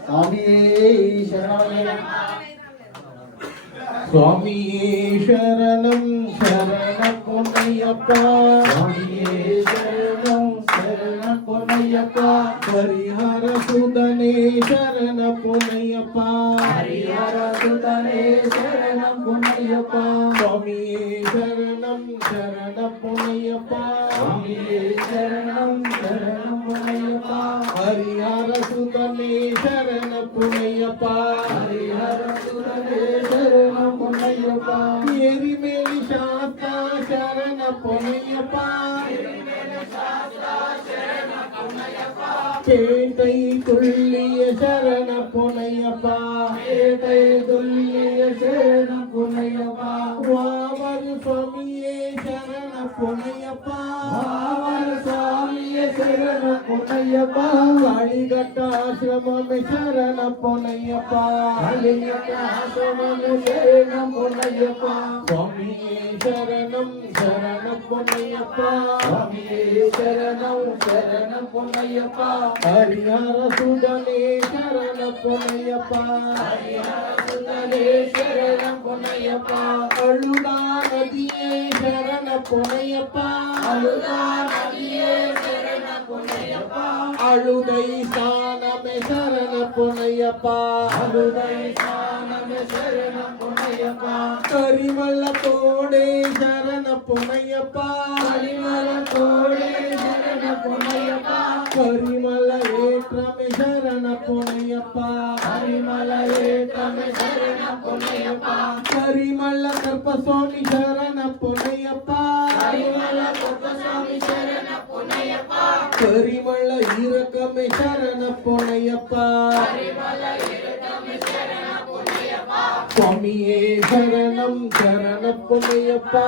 స్వామి శరణమయ్య స్వామియే శరణం శరణమయ్యప్ప స్వామియే శరణం శరణమయ్యప్ప హరిహర సుదనే శరణమయ్యప్ప హరిహర సుతనే శరణమయ్యప్ప స్వామియే శరణం శరణమయ్యప్ప స్వామియే శరణం శరణమయ్యప్ప హరిహర సుదనే శరణమయ్యప్ప హరిహర సుతనే శరణమయ్యప్ప ఎరిమేలి శాస్త్ర శరణమయ్యప్ప பேட்டை துள்ளிய சரண புனையப்பா ஏட்டை துல்லிய சரணம் புனையப்பா வாவர் சுவாமியே சரண புனையப்பா பாவர சுவாமிய சரணம் புனையப்பா காளிகட்டாசிரமமே சரண புனையப்பா அலிங்கதாசமமே சரணம் புனையப்பா சுவாமியே சரணம் சரண புனையப்பா சுவாமியே சரணம் சரணம் புனையப்பா ஹரிஹர சுடனே சரண புனையப்பா சுதனே சரணம் புனையப்பா அழுதா நதியே சரண புனையப்பா அழுதா நதியே சரணம் புனையப்பா அழுதை ஸ்தானமே சரண புனையப்பா அழுதை சானமே சரணம் புனையப்பா கரிமல்ல தோடே சரண புனையப்பா கரிமல தோழே சரணம் புனையப்பா கரிமல ஏற்றமே சரண புனையப்பா கரிமல ஏற்றமே சரணம் புனையப்பா கரிமல்ல கற்பசுவாமி சரண புனையப்பா கரிமல குப்பசாமி சரணம் புனையப்பா கரிமல்ல இரக்கமே சரண புனையப்பா கரிமல ஏற்றமே சரணம் புனையப்பா சுவாமியே சரணம் சரண புனையப்பா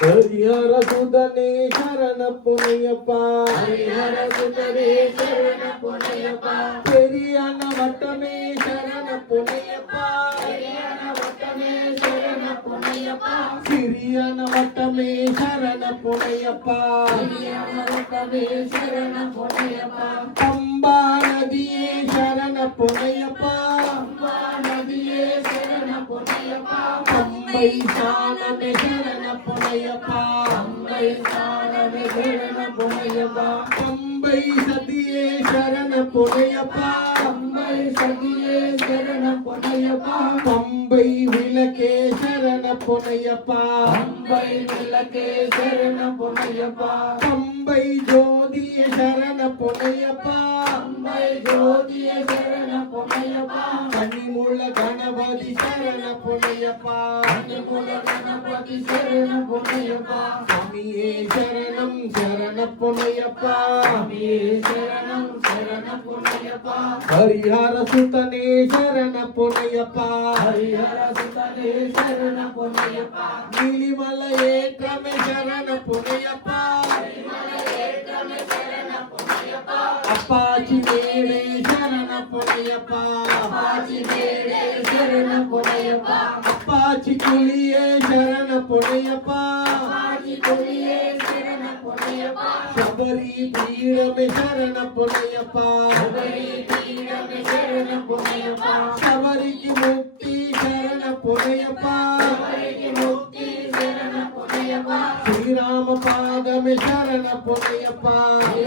ஹரிஹர சுதனே சரண புனையப்பா ஹரிஹர சுதனே சரணம் புனையப்பா பெரியான வட்டமே சரண புனையப்பா பெரியான வட்டமே சரணம் புனையப்பா சிறியான வட்டமே சரண புனையப்பா பெரியான வட்டமே சரணம் புனையப்பா பம்பா நதியே சரண புனையப்பா அம்பா நதியே சரணம் புனையப்பா பம்பை சாணமே சரண புனையப்பா அம்பை சானமே சரணம் புனையப்பா பம்பை சதியே சரண புனையப்பா அம்பை சதியே சரணம் புனையப்பா பம்பை விளக்கே சரண புனையப்பா அம்பை விளக்கே சரணம் புனையப்பா பம்பை ஜோதிய சரண புனையப்பா அம்பை ஜோதிய சரணம் புனையப்பா கனிமுள்ள கணபதி சரண புனையப்பா அன்னிமுல கணபதி சரணம் புனையப்பா சுவாமியே சரணம் சரண புனையப்பா சுவாமியே சரணம் சரணம் புனையப்பா ஹரிஹர சுதனே சரண புனையப்பா ஹரிஹர சுதனே சரணம் புனையப்பா நீலிமல ஏற்றமே சரண புனையப்பா அப்பாச்சி மேலே சரண புனையப்பா பாச்சி மேலே சரணம் புனையப்பா அப்பாச்சி குளியே சரண புனையப்பா பாச்சி கொடியே சரணம் புனையப்பா சபரி பீடமே சரண புனையப்பா சபரி பீடமே சரணம் புனையப்பா சபரிக்கு முக்தி சரண புனையப்பா சபரிக்கு முக்தி சரணம் புனையப்பா ஸ்ரீராம பாதமே சரண புனையப்பா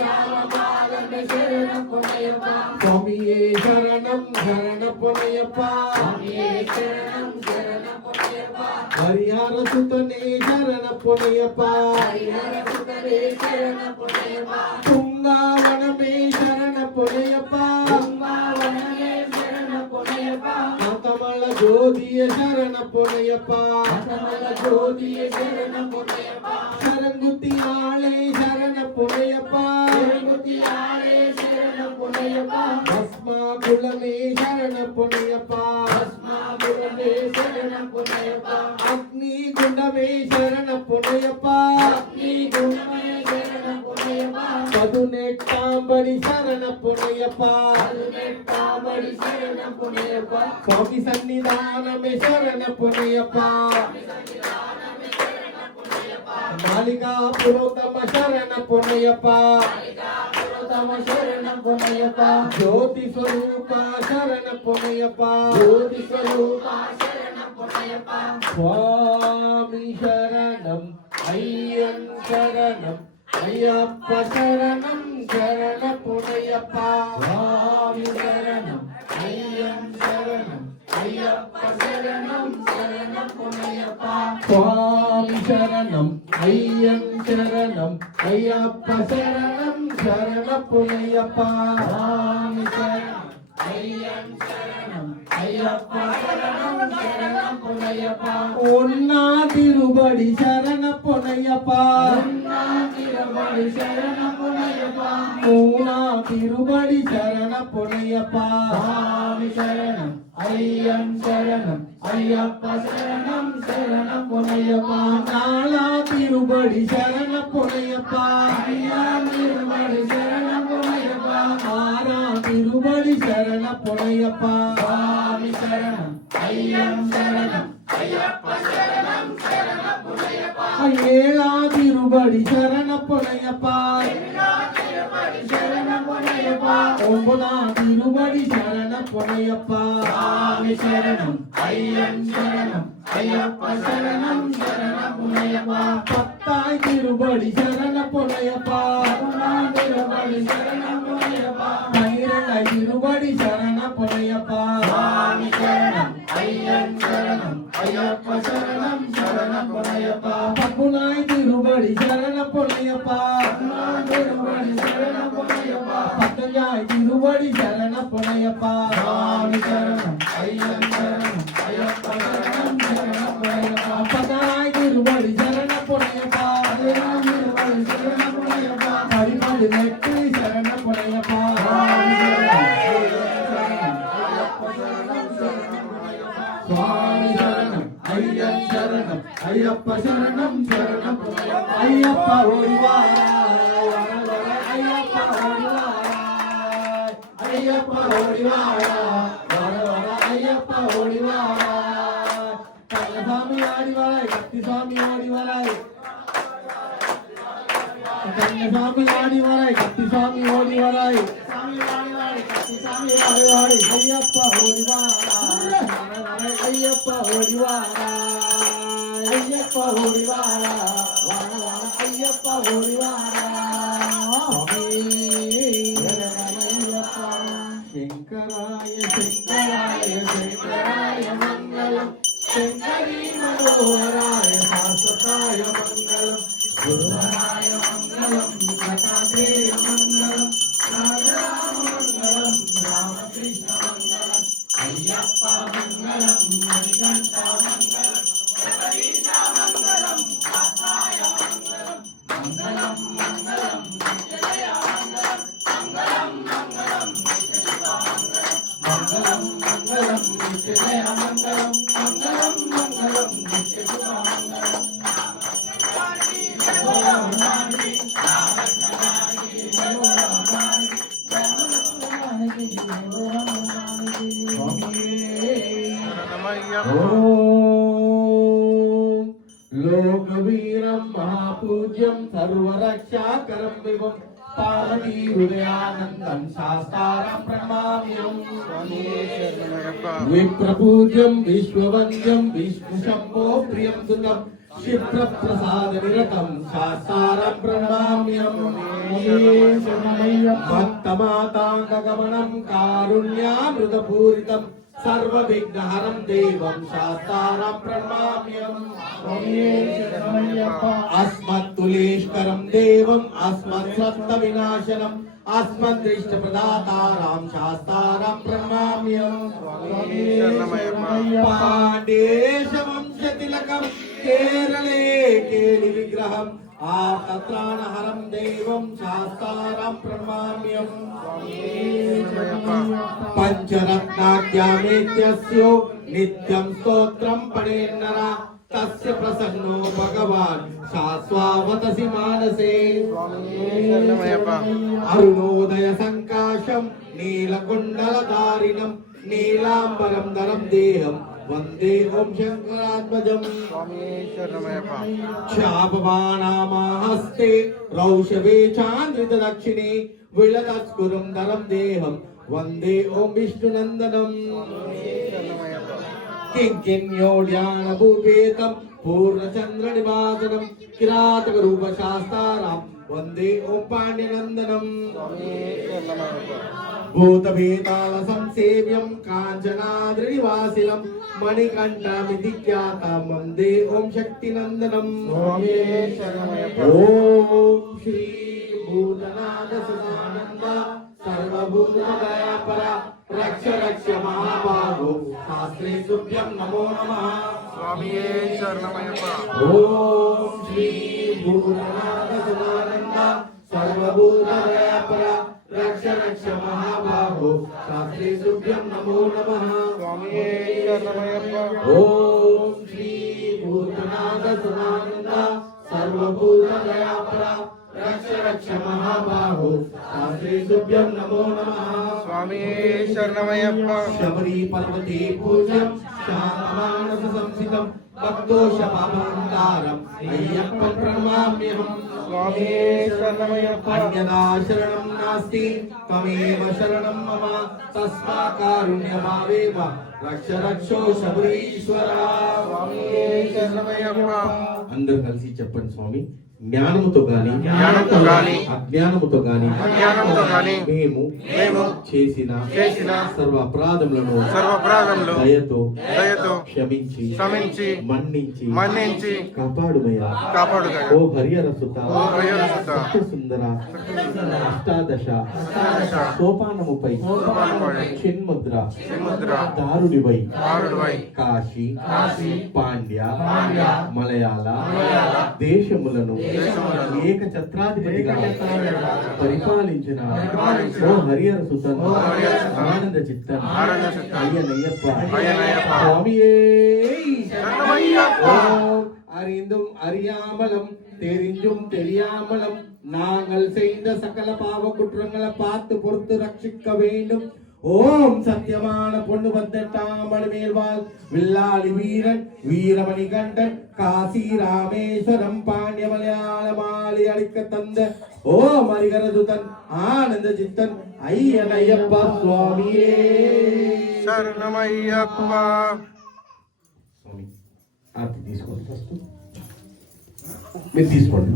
ராமபாதமே சரணம் புனையப்பா சுவாமியே சரணம் சரண புனையப்பா சுவாமியே சரணம் சரணம் புனையப்பா ஹரிஹர சுதனே சரண புனையப்பா ஹரிஹர சுதனே சரணம் புனையப்பா துங்காவனமே சரண புனையப்பா தும்பாவனமே சரணம் புனையப்பா கமல ஜோதிய சரண புனையப்பா கமல ஜோதியே சரணம் புனையப்பா சரங்குத்தி ஆளே சரண புனையப்பா திருமுத்தியாலே சரணம் புனையப்பா பஸ்மா குலமே சரண புனையப்பா பஸ்மாபுரமே சரணம் புனையப்பா அக்னி குண்டமே சரண புனையப்பா நீ குணமே சரணம் புனையப்பா பதினெட்டாம் பதினெட்டாம்படி சரண பொன்னையப்பா பதினெட்டாம்படி சரணம் பொன்னையப்பா சுவாமி சன்னிதானமே சரண பொன்னையப்பா மாளிகா புரோத்தம சரண பொன்னையப்பா தம சரணம் பொன்னையப்பா ಜ್ಯೋತಿ ಸ್ವರೂಪ ಶರಣ ಪೊನೆಯಪ್ಪ ಜ್ಯೋತಿ ಸ್ವರೂಪ ಶರಣಂ பொன்னையப்பா ಸ್ವಾಮಿ ಶರಣಂ ಅಯ್ಯನ್ ಶರಣಂ ಅಯ್ಯಪ್ಪ ಶರಣಂ ಶರಣ ಪೊನೆಯಪ್ಪ சுவாமி சரணம் ஐயன் சரணம் ஐயப்ப சரணம் சரணம் பொன்னையப்பா ಸ್ವಾಮி ಶರಣಂ ಅಯ್ಯನ್ ಶರಣಂ ಅಯ್ಯಪ್ಪ ಶರಣಂ ಶರಣ ಪೊನೆಯಪ್ಪ சுவாமி சரணம் ஐயன் சரணம் ஐயப்ப சரணம் சரணம் பொன்னையப்பா ஒன்னா திருபடி ಶರಣ ಪೊನೆಯಪ್ಪ திருமணி சரணம் பொன்னையப்பா ಮೂನಾ ತಿರುಬಡಿ ಶರಣ ಪೊನೆಯಪ್ಪ சுவாமி சரணம் ஐயன் சரணம் ஐயப்ப சரணம் சரணம் பொன்னையப்பா ನಾಳಾ ತಿರುಬಡಿ ಶರಣ ಪೊನೆಯಪ್ಪ ஐயா திருமணி சரணம் பொன்னையப்பா ಆರಾ ತಿರುಬಡಿ ಶರಣ ಪೊನೆಯಪ್ಪ சுவாமி சரணம் ஐயன் சரணம் ஐயப்ப சரணம் சரணம் பொன்னையப்பா ಏಳಾ ತಿರುಬಡಿ ಶರಣ ಪೊನೆಯಪ್ಪ சரணம் பொன்னையப்பா ಒಂಬದಾ ತಿರುಬಡಿ ಶರಣ ಪೊನೆಯಪ್ಪ சுவாமி சரணம் ஐயன் சரணம் ஐயப்ப சரணம் சரணம் பொன்னையப்பா ಪತ್ತಾಯ್ ತಿರುಬಡಿ ಶರಣ ಪೊನೆಯಪ್ಪ திருமணி சரணம் பொன்னையப்பா பன்னிரண்டாய் திருபடி ಶರಣ ಪೊನೆಯಪ್ಪ சுவாமி சரணம் ஐயன் சரணம் ஐயப்ப சரணம் சரணம் பொன்னையப்பா பக்குனாய் திருபடி ಶರಣ ಪೊನೆಯಪ್ಪ திருமணி சரணம் பொன்னையப்பா பத்தஞ்சாய் திருபடி ಶರಣ ಪೊನೆಯಪ್ಪ சுவாமி சரணம் ஐயன் சரணம் ஐயப்ப சரணம் சரணம் பொன்னையப்பா பத்தாய் திருபடி ಶರಣ ಪೊನೆಯಪ್ಪ திருமணி சரணம் பொன்னையப்பா பதினெட்டு ಶರಣ ಪೊನೆಯಪ್ಪ சுவாமி சரணம் ஐயன் சரணம் ஐயப்ப சரணம் சரணம் ஐயப்பா ஓடிவாராய் வர வர ஐயப்பா ஓடிவாராய் ஐயப்பா ஓடிவாராய் வர வர ஐயப்பா ஓடிவாராய் கண்ணசாமி ஆடிவாராய் கத்திசாமி ஓடிவாராய் கண்ணசாமி ஆடிவாராய் கத்திசாமி ஓடிவாராய் சாமி வாடி ஐயப்பா ஓடிவாராய் ஐயப்பா ஓடிவாராய் ஐயப்பா ஓடிவாராய் வார வார ஐயப்பா ஓடிவாராய் शंकराय शंकराय मंगलम शंकरी मनोहराय शाश्वताय मंगलम गुरुवराय मंगलम दत्तात्रेय मंगलम राम मंगलम रामकृष्ण मंगलम अय्यप्पा मंगलम मणिकंठ मंगलम शबरीश मंगलम आत्माय मंगलम मंगलम मंगलम नित्यजय मंगलम मंगलम मंगलम मंगलम मंगलम नित्यजय मंगलम मंगलम मंगलम नित्यशुभ मंगलम लोकवीरं महापूज्यं सर्वरक्षाकरं विभुं पार्वती हृदयानन्दं शास्तारं प्रणमाम्यहम् विप्रपूज्यं विश्ववन्द्यं विष्णुशम्भो प्रियं सुतं क्षिप्रप्रसादनिरतं शास्तारं प्रणमाम्यहम् भक्तमाताङ्गगमनं कारुण्यामृतपूरितं सर्वविघ्नहरं देवं शास्तारं प्रणमाम्यहम् अस्मत्तुलेश्वरं देवम् अस्मत्सप्तविनाशनम् अस्मद्दृष्टप्रदातारां शास्तारं प्रणमाम्यहम् पाण्डेशवंशतिलकं केरले केलिविग्रहम् आतत्राणहरं देवं शास्तारं प्रणमाम्यहम् पञ्चरत्नाख्यामेत्यस्यो नित्यं स्तोत्रं पठेन्नरा तस्य प्रसन्नो भगवान् शाश्वतसि मानसे अरुणोदय संकाशं नीलकुण्डलधारिणं नीलाम्बरं धरं देहं वन्दे ओं शङ्करात्मजम् शापमानामाहस्ते रौषवे चान्द्रितदक्षिणे विलतस्कुरं धरं देहं वन्दे ओं विष्णुनन्दनम् किङ्किण्योड्यानभूपेतं पूर्णचन्द्रनिवासनं किरातकरूपशास्तारां वन्दे ओं पाण्ड्यनन्दनम् भूतभेतालसंसेव्यं काञ्चनाद्रिनिवासिनं मणिकण्ठमिति ख्यातं वन्दे ओं शक्तिनन्दनम् ॐ श्री भूतनाथ सदानन्द सर्वभूतदयापरा रक्ष रक्ष महाबाहो शास्त्रे तुभ्यं नमो नमः स्वामी शरणमयप्प ॐ श्री भूतनाथ सदानन्द सर्वभूतदयापरा रक्ष रक्ष महाबाहो शास्त्रे तुभ्यं नमो नमः स्वामी शरणमयप्प ॐ श्री भूतनाथ सदानन्द सर्वभूतदयापरा रक्ष रक्ष महाबाहो शास्त्रे तुभ्यं नमो नमः स्वामी शरणमयप्प शबरी पर्वते पूज्यं शान्तमानस संस्थितं भक्तोषपापहन्तारम् अय्यप्पं प्रणमाम्यहम् स्वामी शरणमयप्प अन्यदा शरणं नास्ति त्वमेव शरणं मम तस्मात् कारुण्यभावेन रक्ष रक्षो शबरीश्वरा स्वामी शरणमयप्प అందరూ కలిసి చెప్పండి స్వామి జ్ఞానముతో గాని అజ్ఞానముతో గాని మేము చేసిన సర్వ అపరాధములను దయతో క్షమించి మన్నించి కాపాడుమయ్యా ఓ హరియర సుత సత్యసుందర అష్టాదశ సోపానముపై చిన్ముద్ర దారుడివై కాశీ పాండ్య మలయాళ దేశములను ఏక ఛత్రాధిపతిగా పరిపాలించిన ఓ హరియర సుతన్ ఆనంద చిత్తన్ అయ్యనయ్యప్ప స్వామియే ஓம் அறிந்தும் அறியாமலும் தெரிஞ்சும் தெரியாமலும் நாங்கள் செய்த சகல பாவ குற்றங்களை பார்த்து பொறுத்து ரட்சிக்க வேண்டும். ஓம் சத்தியமான பொண்ணு 18ஆம் மணிமேல்வாள் வில்லாளி வீரன் வீரமணி கண்டன் காசி ராமேஸ்வரம் பாண்டிய மலையாள மாலி அளிக்க தந்த ஓம் ஹரிகரதுதன் ஆனந்த சித்தன் ஐயன் ஐயப்பா சுவாமியே శరణమయ్యప్ప స్వామి ఆర్తి తీసుకోండి ఫస్ట్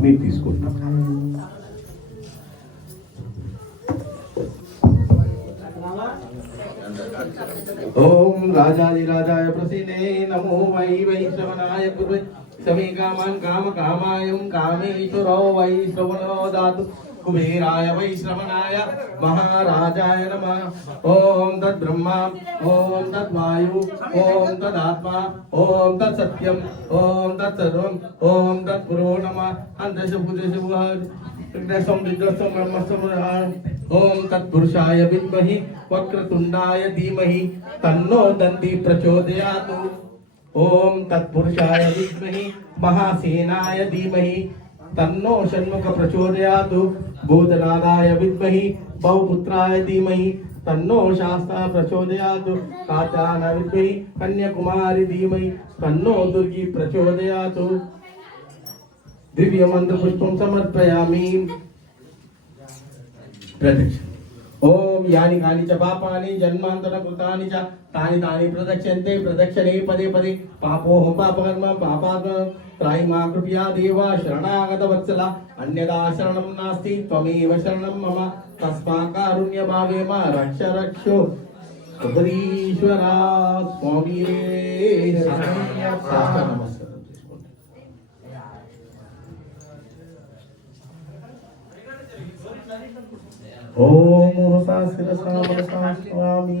మీరు తీసుకోండి ఓం రాజాదిరాజాయ ప్రసీదే నమో వై వైశ్రవణాయ కుర్వే సమే కామాన్ కామకామాయం కామేశ్వరో వై శ్రవణో దాతు కుబేరాయ వైశ్రవణాయ మహారాజాయ నమః. ఓం తద్బ్రహ్మ ఓం తద్వాయు ఓం తదాత్మా ఓం తత్సత్యం ఓం తత్సర్వం ఓం తత్పురో నమః. ఓం తత్పురుషాయ విద్మహి వక్రతుండాయ ధీమహి తన్నో దంతి ప్రచోదయాతు. ఓం తత్పురుషాయ విద్మహి మహాసేనాయ ధీమహి తన్నో షణ్ముఖ ప్రచోదయాతు. భూతనాదాయ విద్మహి బహుపుత్రాయ ధీమహి తన్నో శాస్త్ర ప్రచోదయాతు. కాచాన విద్మహి కన్యాకుమారి ధీమహి తన్నో దుర్గి ప్రచోదయాతు. దివ్య మంత్ర పుష్పం సమర్పయామి. ప్రదక్షిణ. ఓం యాని కాని చ పాపాని జన్మాంతర కృతాని చ తాని తాని ప్రదక్షంతే ప్రదక్షిణే పదే పదే పాపోహం పాపకర్మ పాపాత్మ త్రాయి మా కృపయా దేవా శరణాగత వత్సల అన్యదా శరణం నాస్తి త్వమేవ శరణం మమ తస్మాత్ కారుణ్య భావేమ రక్ష రక్షో శబరీశ్వరా స్వామియే శరణమయ్యప్ప. నమస్కారం చేసుకోండి. ఓం రసా శిరసా మనసా స్వామి.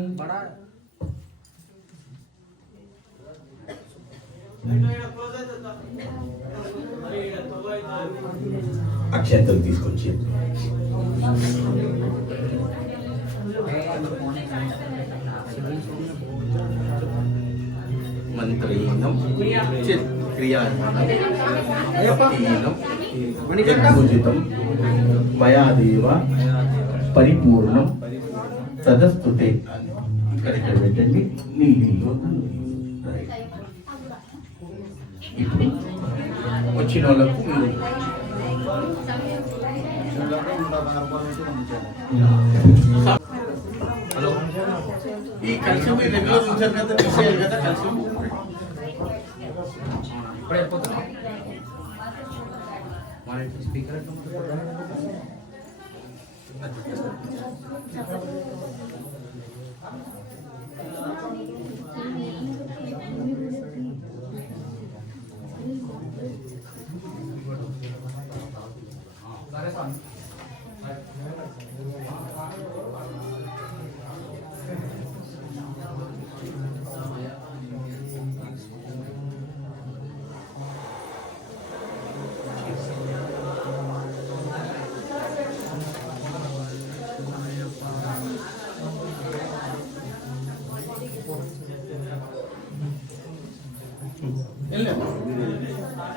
అక్షంతలు తీసుకొచ్చి మంత్రీనం క్రియాన్వనం భక్తిహీనం యజ్ఞోచితం మయాదేవ పరిపూర్ణం తదస్తుతే అని ఇక్కడ పెట్టండి. నీళ్ళు ఇప్పుడు వచ్చిన వాళ్ళకు మీరు హలో, ఈ కల్షియం మీరు రెగ్యులర్ ఉంచారు కదా, తీసేయాలి కదా కల్షియం. ఇప్పుడు వెళ్ళిపోతున్నా స్పీకర్ వెళ్ళాము.